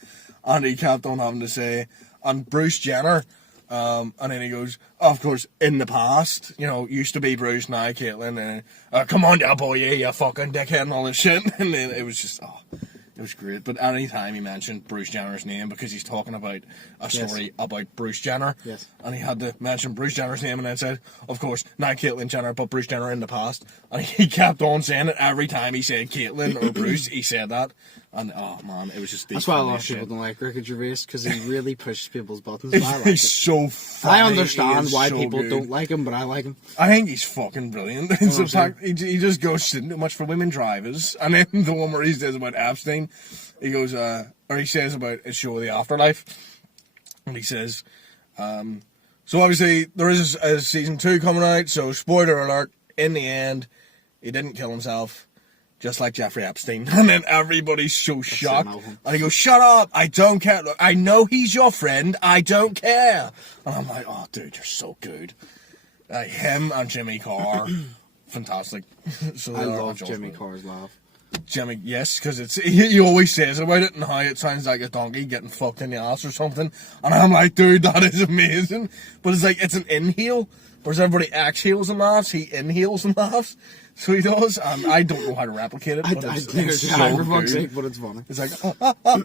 And he kept on having to say, and Bruce Jenner, and then he goes, of course, in the past, used to be Bruce, now Caitlyn, and come on, yeah, boy, you fucking dickhead, and all this shit. And then it was just, it was great. But any time he mentioned Bruce Jenner's name, because he's talking about a story about Bruce Jenner, and he had to mention Bruce Jenner's name, and then said, of course, not Caitlyn Jenner, but Bruce Jenner in the past. And he kept on saying it every time he said Caitlyn or Bruce, he said that. And, oh man, it was just... That's why a lot of people don't like Ricky Gervais, because he really pushes people's buttons. He's so funny. I understand why people don't like him, but I like him. I think he's fucking brilliant. In some fact, he just goes, didn't do much for women drivers. And then the one where he says about Epstein, he goes, or he says about his show, The Afterlife, and he says, so obviously there is a season 2 coming out, so spoiler alert, in the end, he didn't kill himself. Just like Jeffrey Epstein. And then everybody's so shocked. And he goes, shut up, I don't care. Look, I know he's your friend, I don't care. And I'm like, oh, dude, you're so good. Him and Jimmy Carr, fantastic. So I love Jimmy Carr's laugh. Jimmy, yes, because he always says about it and how it sounds like a donkey getting fucked in the ass or something. And I'm like, dude, that is amazing. But it's like, it's an inhale. Whereas everybody exhales and laughs, he inhales and laughs. So he does, and I don't know how to replicate it, but it's so good. Sake, but it's funny. It's like,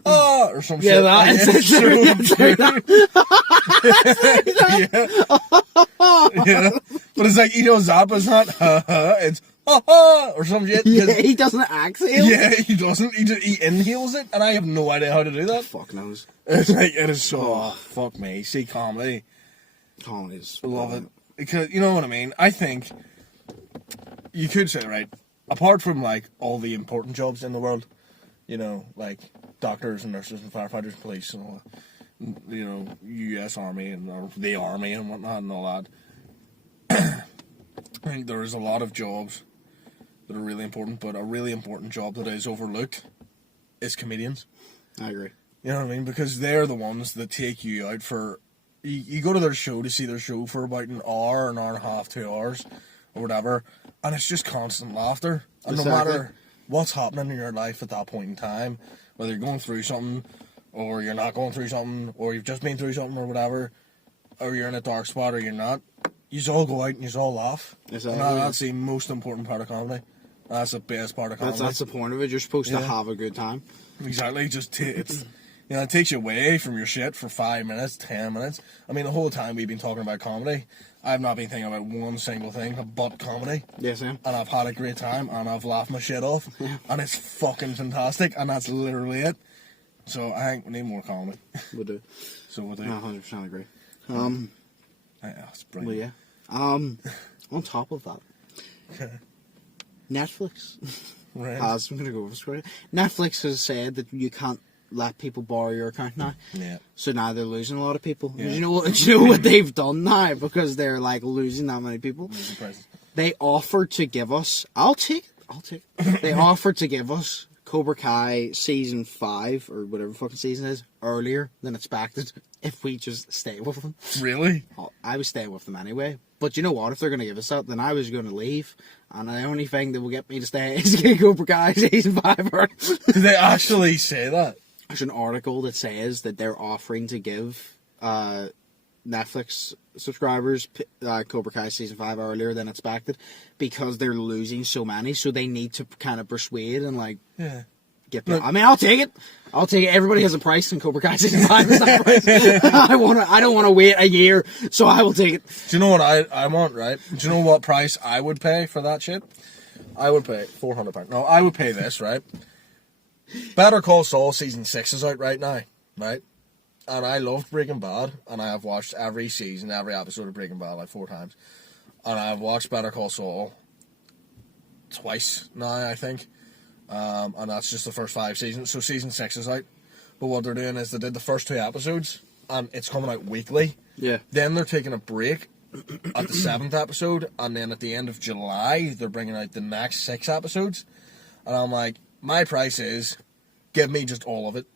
or some shit. Yeah, that's yeah. But it's like, he does that, but it's not, it's, or some shit. Yeah, he doesn't exhale. Yeah, he doesn't. He inhales it, and I have no idea how to do that. Fuck knows. It's like, it is so, fuck me. See, comedy. Comedy's. Love it. Because, you know what I mean? I think... You could say, right, apart from, like, all the important jobs in the world, like doctors and nurses and firefighters and police and all that, U.S. Army and the Army and whatnot and all that, I think there is a lot of jobs that are really important, but a really important job that is overlooked is comedians. I agree. You know what I mean? Because they're the ones that take you out for... You go to their show to see their show for about an hour and a half, 2 hours, or whatever, and it's just constant laughter. And no matter what's happening in your life at that point in time, whether you're going through something, or you're not going through something, or you've just been through something or whatever, or you're in a dark spot or you're not, you all go out and you all laugh. Exactly. And that's the most important part of comedy. That's the best part of comedy. That's the point of it. You're supposed to have a good time. Exactly. It's... it takes you away from your shit for 5 minutes, 10 minutes. I mean, the whole time we've been talking about comedy, I've not been thinking about one single thing but comedy. Yes, Sam. And I've had a great time, and I've laughed my shit off. Yeah. And it's fucking fantastic, and that's literally it. So I think we need more comedy. We'll do. So we'll do. 100% agree. That's brilliant. Well, yeah. On top of that, Netflix. Right. I'm going to go over this. Netflix has said that you can't let people borrow your account now. Yeah. So now they're losing a lot of people. Yeah. Do you know what they've done now? Because they're like losing that many people. Losing prices. They offered to give us. I'll take it. They offered to give us Cobra Kai season 5 or whatever fucking season it is earlier than expected if we just stay with them. Really? I was staying with them anyway. But you know what? If they're going to give us that, then I was going to leave. And the only thing that will get me to stay is get Cobra Kai season 5. Did they actually say that? There's an article that says that they're offering to give Netflix subscribers Cobra Kai season 5 earlier than expected because they're losing so many, so they need to kind of persuade and like get them. I mean, I'll take it. Everybody has a price in Cobra Kai season 5. Is that price? I don't want to wait a year, so I will take it. Do you know what I want, right? Do you know what price I would pay for that shit? I would pay £400. No, I would pay this, right? Better Call Saul season 6 is out right now, right? And I loved Breaking Bad, and I have watched every season, every episode of Breaking Bad like 4 times. And I've watched Better Call Saul twice now, I think. And that's just the first 5 seasons. So season 6 is out. But what they're doing is they did the first 2 episodes, and it's coming out weekly. Yeah. Then they're taking a break at the 7th episode, and then at the end of July, they're bringing out the next 6 episodes. And I'm like, my price is, give me just all of it.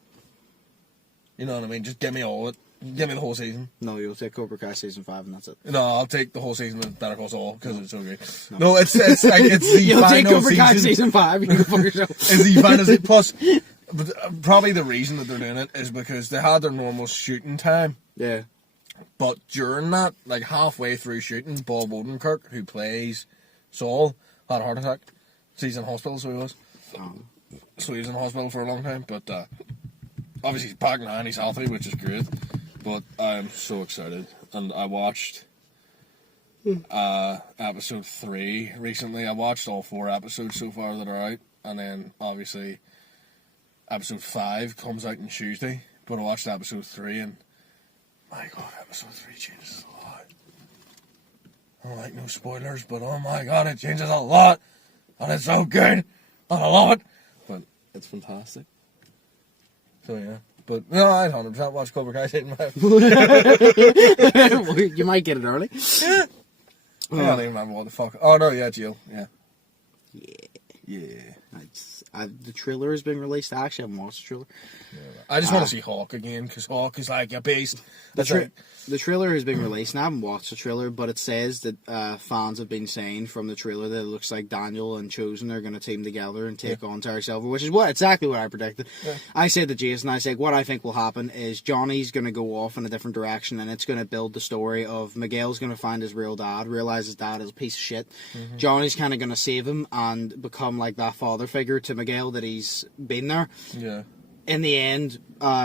You know what I mean? Just give me all of it. Give me the whole season. No, you'll take Cobra Kai season 5 and that's it. No, I'll take the whole season of Better Call Saul because it's so great. No, it's like it's the you'll final take Cobra Kai season. season 5. You can fuck yourself. It's the final season. Plus, but probably the reason that they're doing it is because they had their normal shooting time. Yeah. But during that, like halfway through shooting, Bob Odenkirk, who plays Saul, had a heart attack. So he's in hospital, so he was. So he was in hospital for a long time, but obviously he's back now and he's healthy, which is great. But I'm so excited. And I watched episode 3 recently. I watched all 4 episodes so far that are out. And then, obviously, episode 5 comes out on Tuesday. But I watched episode 3 and, my God, episode 3 changes a lot. I don't like no spoilers, but oh my God, it changes a lot. And it's so good. And I love it. But it's fantastic. So, yeah. But, no, I'd 100% watch Cobra Kai season 5. You might get it early. I don't even remember what the fuck. Oh, no, yeah, Jill. Yeah. Yeah. The trailer has been released. I actually haven't watched the trailer. Yeah, I just want to see Hawk again, because Hawk is like a beast. The trailer has been released, and I haven't watched the trailer, but it says that fans have been saying from the trailer that it looks like Daniel and Chosen are going to team together and take on Terry Silver, which is exactly what I predicted. Yeah. I said to Jason, I said, what I think will happen is Johnny's going to go off in a different direction, and it's going to build the story of Miguel's going to find his real dad, realize his dad is a piece of shit. Mm-hmm. Johnny's kind of going to save him and become like that father figure to Miguel that he's been there. Yeah. In the end,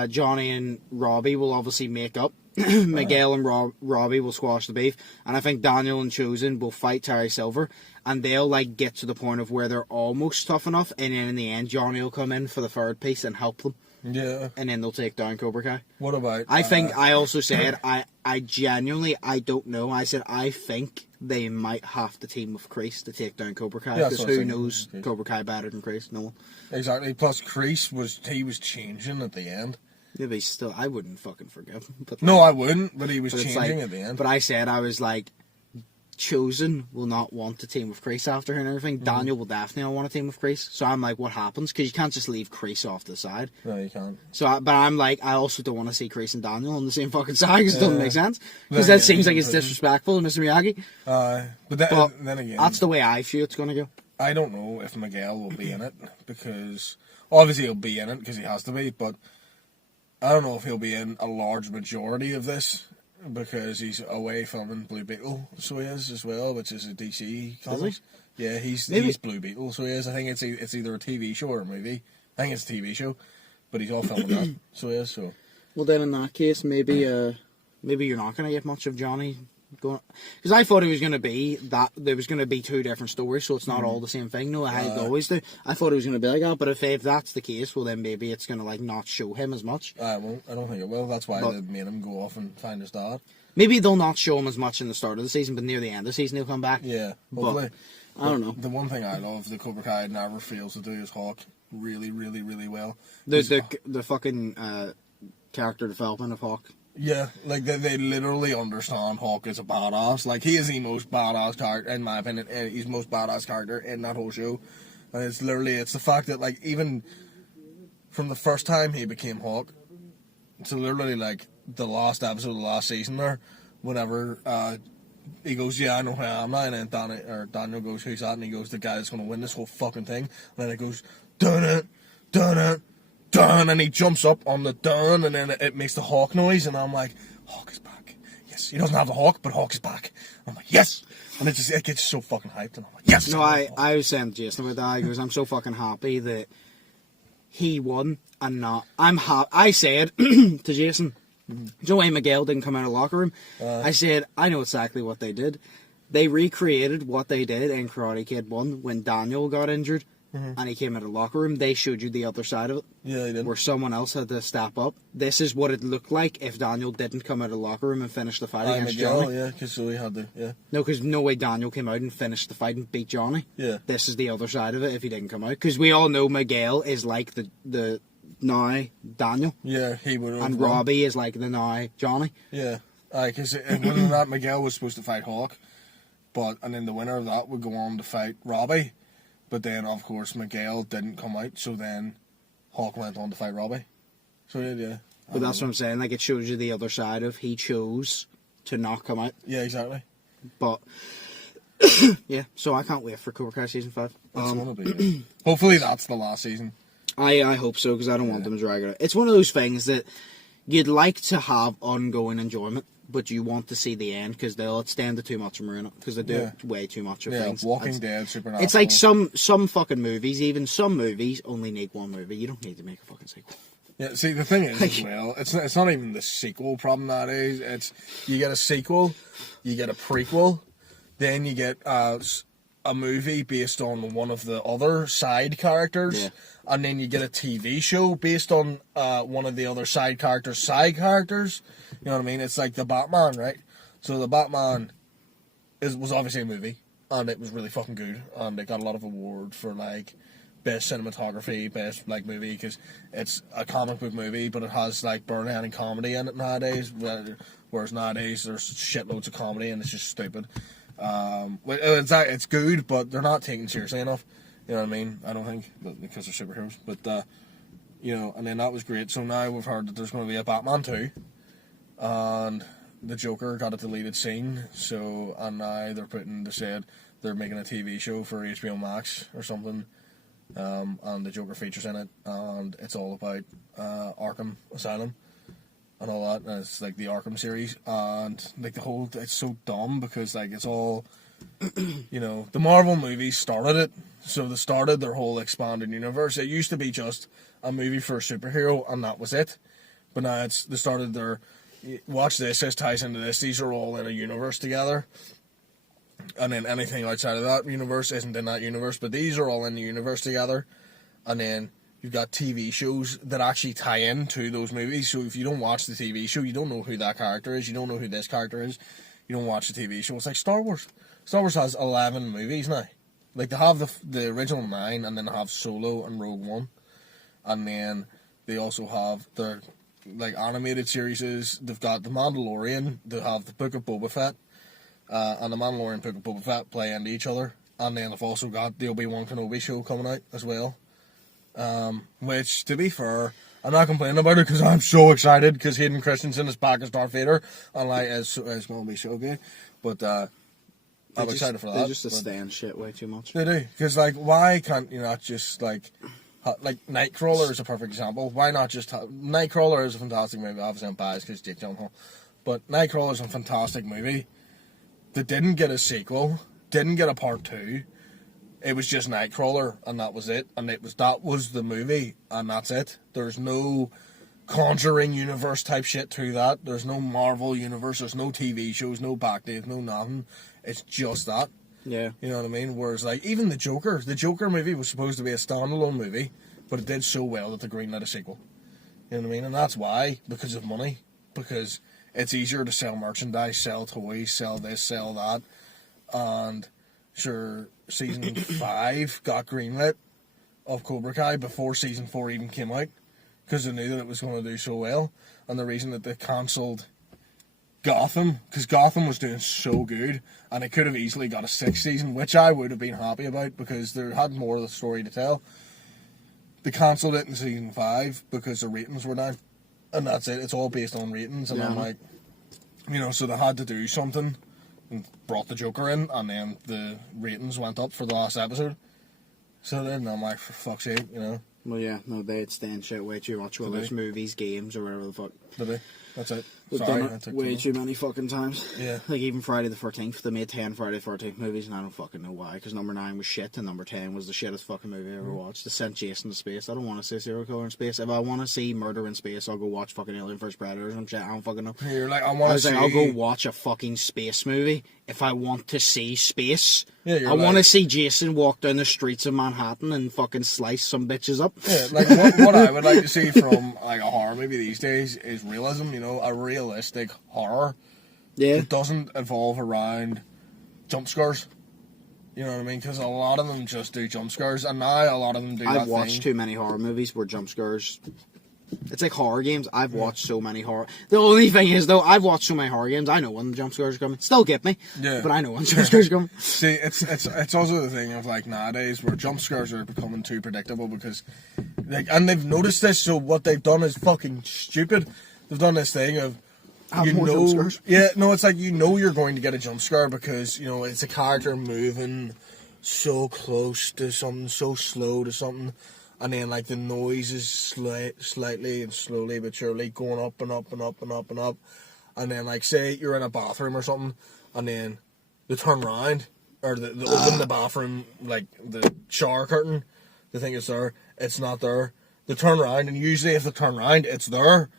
Johnny and Robbie will obviously make up. Miguel and Robbie will squash the beef, and I think Daniel and Chosen will fight Terry Silver, and they'll like get to the point of where they're almost tough enough, and then in the end Johnny will come in for the third piece and help them. Yeah. And then they'll take down Cobra Kai. What about... I think, I also said, I genuinely, I don't know, I said I think they might have to team with Kreese to take down Cobra Kai, because who knows Cobra Kai better than Kreese? No one. Exactly, plus Kreese was changing at the end. Yeah, but still, I wouldn't fucking forgive him. But no, I wouldn't, but he was changing at the end. But I said, I was like, Chosen will not want to team with Kreese after her and everything. Mm-hmm. Daniel will definitely not want to team with Kreese. So I'm like, what happens? Because you can't just leave Kreese off the side. No, you can't. So, but I'm like, I also don't want to see Kreese and Daniel on the same fucking side, because it doesn't make sense. Because that seems like it's disrespectful to Mr. Miyagi. But then again... That's the way I feel it's going to go. I don't know if Miguel will be in it, because... Obviously he'll be in it, because he has to be, but... I don't know if he'll be in a large majority of this, because he's away filming Blue Beetle, so he is as well, which is a DC comics. Yeah, he's Blue Beetle, so he is. I think it's either a TV show or a movie. I think it's a TV show, but he's all filming that, so he is. So. Well, then in that case, maybe you're not going to get much of Johnny going, because I thought it was going to be that there was going to be 2 different stories, so it's not all the same thing. No, I always do. I thought it was going to be like that, but if that's the case, well then maybe it's going to like not show him as much. I won't. I don't think it will. That's why they made him go off and find his dad. Maybe they'll not show him as much in the start of the season, but near the end of the season he'll come back. Yeah, hopefully. I don't know. The one thing I love the Cobra Kai never fails to do is Hawk. really, really, really well. The fucking character development of Hawk. Yeah, like they literally understand Hawk is a badass. Like, he is the most badass character, in my opinion. He's the most badass character in that whole show. And it's the fact that, like, even from the first time he became Hawk, to literally, like, the last episode of the last season there, whenever he goes, yeah, I know who I am now, and then Daniel goes, who's that? And he goes, the guy that's going to win this whole fucking thing. And then it goes, dun it, dun it. Dun, and he jumps up on the dun, and then it makes the Hawk noise, and I'm like, Hawk is back. Yes, he doesn't have the Hawk, but Hawk is back. I'm like, yes, and it gets so fucking hyped, and I'm like, yes. No, I was saying to Jason about that. I goes, I'm so fucking happy that he won and not. I said to Jason, Joey Miguel didn't come out of the locker room. I said, I know exactly what they did. They recreated what they did in Karate Kid 1 when Daniel got injured. And he came out of the locker room. They showed you the other side of it. Yeah, they did. Where someone else had to step up. This is what it looked like if Daniel didn't come out of the locker room and finish the fight against Johnny. Yeah, because so he had to, yeah. No, because no way Daniel came out and finished the fight and beat Johnny. Yeah. This is the other side of it if he didn't come out. Because we all know Miguel is like the now Daniel. Yeah, he would have. And Robbie is like the now Johnny. Yeah. Because when that Miguel was supposed to fight Hawk, and then the winner of that would go on to fight Robbie. But then, of course, Miguel didn't come out, so then Hawk went on to fight Robbie. So, yeah. But that's what I'm saying. Like, it shows you the other side of he chose to not come out. Yeah, exactly. But, yeah, so I can't wait for Cobra Kai Season 5. That's going to be. Hopefully that's the last season. I hope so, because I don't want them to drag it out. It's one of those things that you'd like to have ongoing enjoyment, but you want to see the end because they'll extend it too much and ruin it because they do way too much of things. Walking Dead, Supernatural. It's like some fucking movies, even some movies only need one movie. You don't need to make a fucking sequel. Yeah, see, the thing is, as well, it's not even the sequel problem nowadays. It's, you get a sequel, you get a prequel, then you get a movie based on one of the other side characters, and then you get a TV show based on one of the other side characters' side characters. You know what I mean? It's like the Batman, right? So the Batman was obviously a movie, and it was really fucking good, and it got a lot of awards for, like, best cinematography, best, like, movie, because it's a comic book movie, but it has, like, burn-handing comedy in it nowadays, whereas nowadays there's shitloads of comedy, and it's just stupid. It's good, but they're not taken seriously enough. You know what I mean? I don't think, because they're superheroes. But, you know, and then that was great. So now we've heard that there's going to be a Batman 2. And the Joker got a deleted scene. So, and now they said they're making a TV show for HBO Max or something. And the Joker features in it. And it's all about Arkham Asylum and all that. And it's like the Arkham series. And like it's so dumb because like it's all, you know, the Marvel movies started it. So they started their whole expanded universe. It used to be just a movie for a superhero and that was it. But now they started their, watch this ties into this. These are all in a universe together. And then anything outside of that universe isn't in that universe. But these are all in the universe together. And then you've got TV shows that actually tie into those movies. So if you don't watch the TV show, you don't know who that character is. You don't know who this character is. You don't watch the TV show. It's like Star Wars. Star Wars has 11 movies now. Like, they have the original 9, and then they have Solo and Rogue One. And then they also have their, like, animated series. They've got The Mandalorian. They have The Book of Boba Fett. And The Mandalorian and Book of Boba Fett play into each other. And then they've also got the Obi-Wan Kenobi show coming out as well. Which, to be fair, I'm not complaining about it because I'm so excited because Hayden Christensen is back as Darth Vader. And, like, it's going to be so good. But, I'm excited for that. They just stand shit way too much. They do. Because, like, why can't you not just, like Nightcrawler is a perfect example. Why not just Nightcrawler is a fantastic movie. Obviously, I'm biased because Jake Gyllenhaal. But Nightcrawler is a fantastic movie that didn't get a sequel, didn't get a part 2. It was just Nightcrawler, and that was it. And that was the movie, and that's it. There's no Conjuring universe type shit to that. There's no Marvel universe. There's no TV shows, no backdates, no nothing. It's just that. Yeah. You know what I mean? Whereas, like, even the Joker movie was supposed to be a standalone movie, but it did so well that they greenlit a sequel. You know what I mean? And that's why, because of money. Because it's easier to sell merchandise, sell toys, sell this, sell that. And, sure, season 5 got greenlit of Cobra Kai before season 4 even came out, because they knew that it was going to do so well, and the reason that they cancelled Gotham, because Gotham was doing so good, and it could have easily got a 6th season, which I would have been happy about, because they had more of the story to tell. They cancelled it in season 5 because the ratings were down, and that's it. It's all based on ratings, and I'm like, you know, so they had to do something, and brought the Joker in, and then the ratings went up for the last episode. So then I'm like, for fuck's sake, you know. Well, yeah, no, they extend shit way too much, whether it's movies, games, or whatever the fuck. Did they? That's it. We've Sorry, done it way too many fucking times. Yeah. Like even Friday the 13th, they made 10 Friday the 13th movies, and I don't fucking know why, because number 9 was shit, and number 10 was the shittest fucking movie I ever watched. They sent Jason to space. I don't want to see serial killer in space. If I want to see murder in space, I'll go watch fucking Alien vs Predator or some shit. I don't fucking know. You're like, I want to see... I'll go watch a fucking space movie if I want to see space. Yeah, I want to see Jason walk down the streets of Manhattan and fucking slice some bitches up. Yeah, like what I would like to see from like a horror movie these days is realism, you know, a realistic horror. Yeah. It doesn't evolve around jump scares. You know what I mean? Because a lot of them just do jump scares, and now a lot of them do that I've watched thing. too many horror movies where jump scares... It's like horror games. I've watched so many horror... The only thing is, though, I've watched so many horror games, I know when the jump scares are coming. Still get me. Yeah. But I know when the jump scares are coming. See, it's also the thing of, like, nowadays where jump scares are becoming too predictable because... like, and they've noticed this, so what they've done is fucking stupid. They've done this thing of... Have more jump scares? Yeah, no, it's like you know you're going to get a jump scare because, you know, it's a character moving so close to something, so slow to something, and then, like, the noise is slightly and slowly but surely going up and up and up and up and up, and then, like, say you're in a bathroom or something, and then they turn around, or they open the bathroom, like, the shower curtain, they think it's there, it's not there, they turn around, and usually if they turn around, it's there,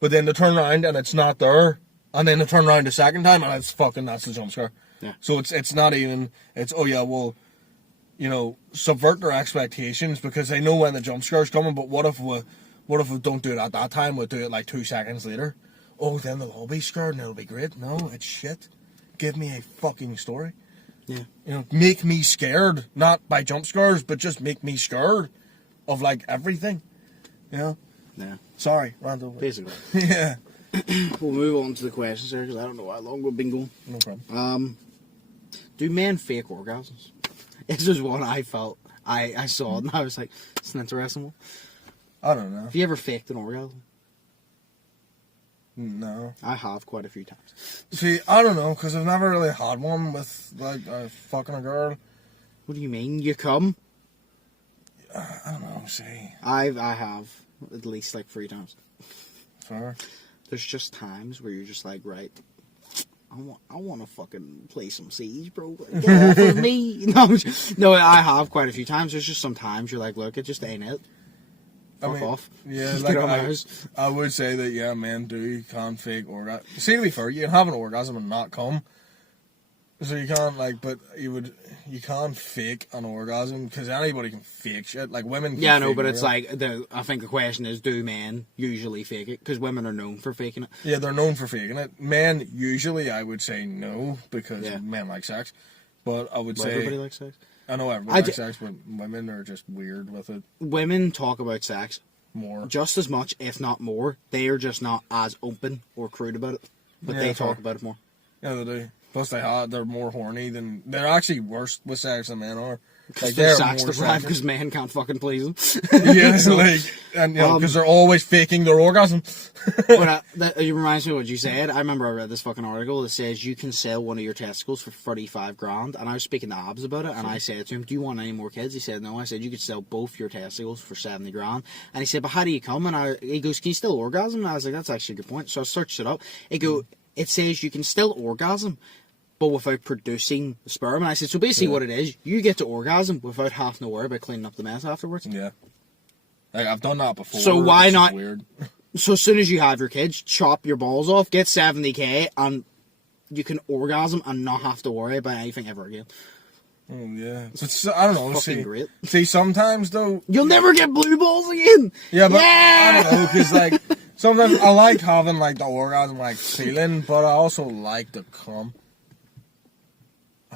but then they turn around and it's not there, and then they turn around a second time, and it's fucking, that's the jump scare. Yeah. So it's not even, it's, oh yeah, well, you know, subvert their expectations because they know when the jump scare's coming, but what if we don't do it at that time, we'll do it like 2 seconds later? Oh, then they'll all be scared and it'll be great. No, it's shit. Give me a fucking story. Yeah. You know, make me scared, not by jump scares, but just make me scared of, like, everything. You know? Yeah. Sorry, random. Basically. Yeah. We'll move on to the questions here, because I don't know how long we've been going. No problem. Do men fake orgasms? This was one I felt, I saw it and I was like, it's an interesting one. I don't know. Have you ever faked an orgasm? No. I have quite a few times. See, I don't know, because I've never really had one with, like, fucking a girl. What do you mean? You come? I don't know, see. I have at least like 3 times. Fair. There's just times where you're just like, right, I want to fucking play some Siege, bro. Get off of me. No, I have quite a few times. There's just some times you're like, look, it just ain't it. Fuck off. Yeah, Just like, get out of my house. I would say that, yeah, men can't fake orgasm. See, to be fair, you can have an orgasm and not come. So you can't, like, but you can't fake an orgasm, because anybody can fake shit. Like, women can Yeah, no, fake but an it's like, I think the question is, do men usually fake it? Because women are known for faking it. Yeah, they're known for faking it. Men, usually, I would say no, because Yeah. men like sex. But I would Well, say... everybody likes sex. I know everybody likes sex, but women are just weird with it Women talk about sex more. just as much, if not more. They are just not as open or crude about it, but Yeah, they fair. talk about it more. Yeah, they do. Plus, they're more horny than... They're actually worse with sex than men are. Like, They're they're sex more deprived sex- because men can't fucking please them. Yeah, like, and you know, because they're always faking their orgasm. But it reminds me of what you said. I remember I read this fucking article that says you can sell one of your testicles for 35 grand. And I was speaking to Abs about it, and I said to him, do you want any more kids? He said, no. I said, you could sell both your testicles for 70 grand. And he said, but how do you come? And he goes, can you still orgasm? And I was like, that's actually a good point. So I searched it up. It says you can still orgasm, but without producing the sperm. And I said, so basically what it is, you get to orgasm without having to worry about cleaning up the mess afterwards. Yeah. Like, I've done that before. So why it's not- Weird. So as soon as you have your kids, chop your balls off, get 70k, and you can orgasm and not have to worry about anything ever again. Oh, yeah. But I don't know. Fucking great. See, sometimes, though... You'll never get blue balls again! Yeah, but Yeah! I don't know, because, like, sometimes I like having, like, the orgasm, like, feeling, but I also like to come.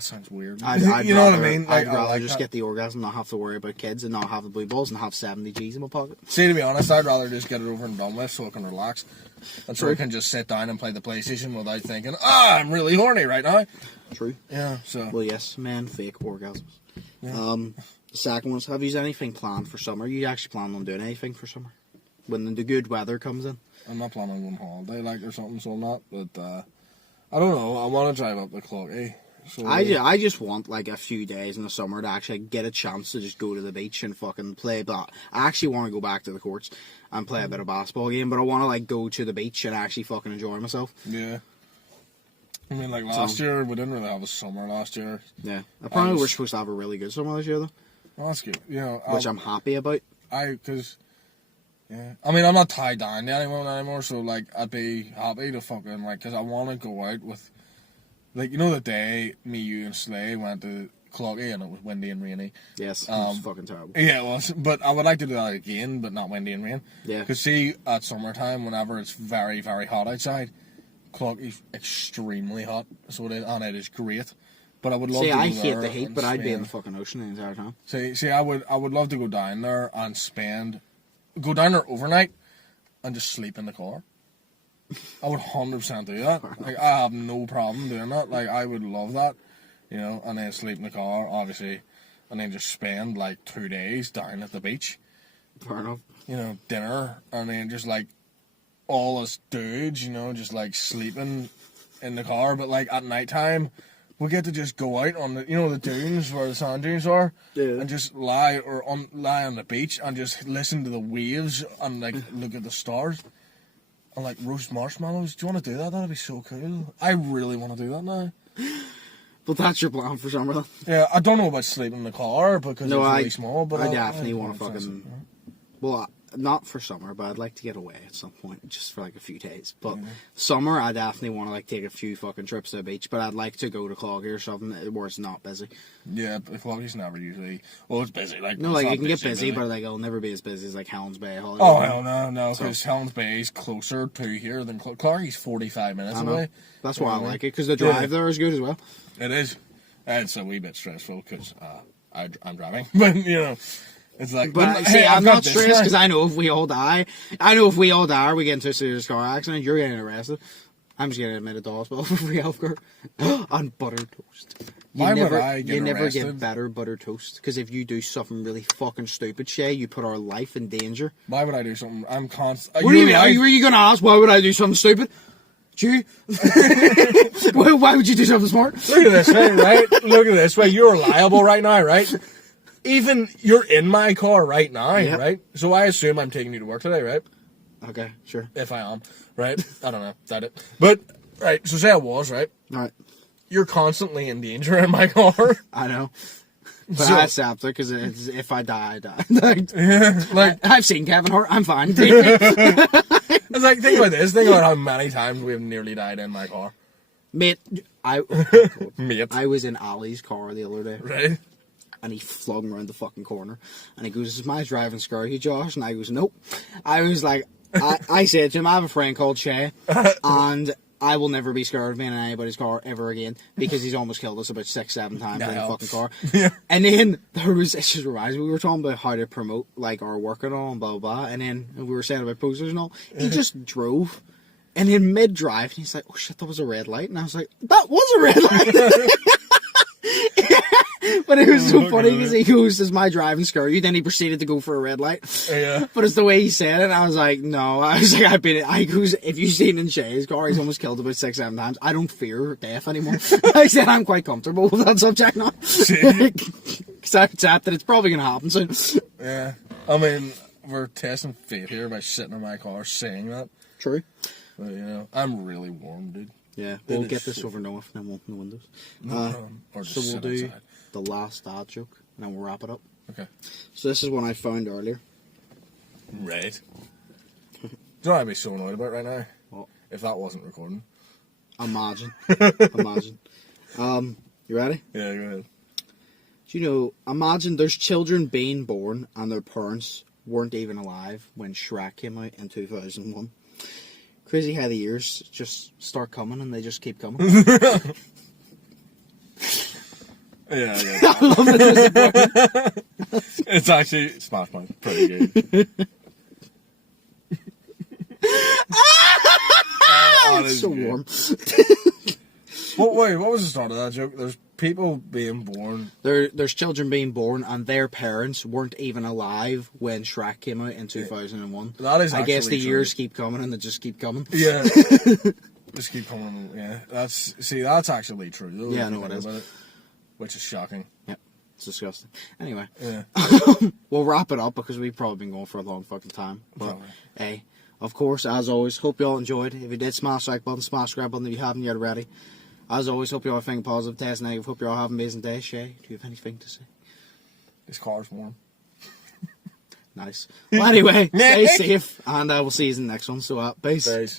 That sounds weird. I'd you know rather, what I mean? I'd I rather like just that. get the orgasm, not have to worry about kids, and not have the blue balls, and have 70 G's in my pocket. See, to be honest, I'd rather just get it over and done with so I can relax. And so I True. can just sit down and play the PlayStation without thinking, I'm really horny right now. True. Yeah, so. Well, yes, men fake orgasms. Yeah. The second one is, have you anything planned for summer? You actually plan on doing anything for summer? When the good weather comes in? I'm not planning on going holiday, like, or something, so I'm not. But, I don't know. I want to drive up the Clocky. So, I just want like a few days in the summer to actually get a chance to just go to the beach and fucking play. But I actually want to go back to the courts and play a bit of basketball game. But I want to like go to the beach and actually fucking enjoy myself. Yeah. I mean, like last year, we didn't really have a summer last year. Yeah. Apparently we're supposed to have a really good summer this year though. Well, that's good. You know, Which I'm happy about. because, yeah. I mean, I'm not tied down to anyone anymore, so, like, I'd be happy to fucking, like, because I want to go out with, like, you know the day me, you, and Slay went to Clocky and it was windy and rainy? Yes. It was fucking terrible. Yeah, it was. But I would like to do that again, but not windy and rain. Yeah. Because, see, at summertime, whenever it's very, very hot outside, Clocky's extremely hot, so it is, and it is great. But I would love to go I there hate the heat, and but I'd be in spend- the fucking ocean the entire time. See, I would love to go down there and go down there overnight and just sleep in the car. I would 100% do that. Like, I have no problem doing that. Like, I would love that, you know, and then sleep in the car, obviously, and then just spend, like, 2 days down at the beach, Fair enough. you know, dinner, and then just, like, all us dudes, you know, just, like, sleeping in the car, but, like, at nighttime, we get to just go out on the, you know, the dunes where the sand dunes are, Yeah. and just lie on the beach and just listen to the waves and like look at the stars and like roast marshmallows. Do you want to do that? That'd be so cool. I really want to do that now. But that's your plan for summer then? Yeah, I don't know about sleeping in the car because No, it's really small, but I definitely want to to fucking... Well, not for summer, but I'd like to get away at some point, just for like a few days. But summer, I definitely want to like take a few fucking trips to the beach. But I'd like to go to Clocky or something where it's not busy. Yeah, but the Clocky's never usually. Well, it's busy. Like No, it's like not it can get busy, but like it'll never be as busy as like Helens Bay. Hollywood. Oh hell no, because Helens Bay is closer to here than Clocky's 45 minutes I know. away. That's why I like it, because the drive there is good as well. It is. It's a wee bit stressful because I'm driving, but you know, it's like. But see, hey, I'm I've got not this stressed now. because I know if we all die, we get into a serious car accident, you're getting arrested. I'm just getting admitted to hospital for free healthcare on butter toast. Why would I get You never get arrested? better butter toast, because if you do something really fucking stupid, Shay, you put our life in danger. Why would I do something? I'm constant. What do you mean? Are you going to ask why would I do something stupid? You? Why would you do something smart? Look at this way, right? Look at this way. You're liable right now, right? Even you're in my car right now, Yep. right? So I assume I'm taking you to work today, right? Okay, sure. If I am, right? I don't know. Doubt it. But right. So say I was right. All right. You're constantly in danger in my car. I know. But So- I accept it, because if I die, I die. Like I've seen Kevin Hart. I'm fine. it's like think about this. Think about how many times we have nearly died in my car, Mate, mate. I was in Ali's car the other day, Right? and he flung around the fucking corner, and he goes, "Is my driving scare you, Josh?" And I goes, "Nope." I was like, I said to him, "I have a friend called Shay, and I will never be scared of being in anybody's car ever again, because he's almost killed us about 6-7 times in the Yeah. fucking car." Yeah. And then it just reminds me, we were talking about how to promote like our work and all, and blah blah blah, and then we were saying about posters and all. He just drove, and in mid drive, he's like, "Oh shit, that was a red light," and I was like, "That was a red light." But it was so funny because he goes, "Does my driving scare you?" Then he proceeded to go for a red light. Yeah. But it's the way he said it. I was like, no. I was like, I goes, if you've seen in Shay's car, he's almost killed about 6-7 times. I don't fear death anymore. I said I'm quite comfortable with that subject now. Because I accept that it's probably going to happen soon. Yeah. I mean, we're testing fate here by sitting in my car saying that. True. But, you know, I'm really warm, dude. Yeah, we'll It get is this so- over now if no one open the windows. Or just So we'll sit do outside. the last dad joke, and then we'll wrap it up. Okay. So this is one I found earlier. Right. Do you know what I'd be so annoyed about right now? What? If that wasn't recording. Imagine. Imagine. You ready? Yeah, go ahead. Do you know, imagine there's children being born and their parents weren't even alive when Shrek came out in 2001. Crazy how the years just start coming and they just keep coming. Yeah, I love the disappointment. it's actually Smash Mouth. Pretty good. It's so warm. Wait, what was the start of that joke? There's people being born. There's children being born, and their parents weren't even alive when Shrek came out in 2001. That is I guess the true. years keep coming, and they just keep coming. Yeah. Just keep coming. Yeah, that's actually true. Though, Yeah, I know it is. Which is shocking. Yep, it's disgusting. Anyway, Yeah. we'll wrap it up because we've probably been going for a long fucking time. But Probably. hey, of course, as always, hope you all enjoyed. If you did, smash the like button, smash the subscribe button if you haven't yet already. As always, hope you all think positive, test negative. Hope you all have an amazing day. Shay, do you have anything to say? This car's warm. Nice. Well, anyway, stay safe, and we'll see you in the next one. So, peace. Peace.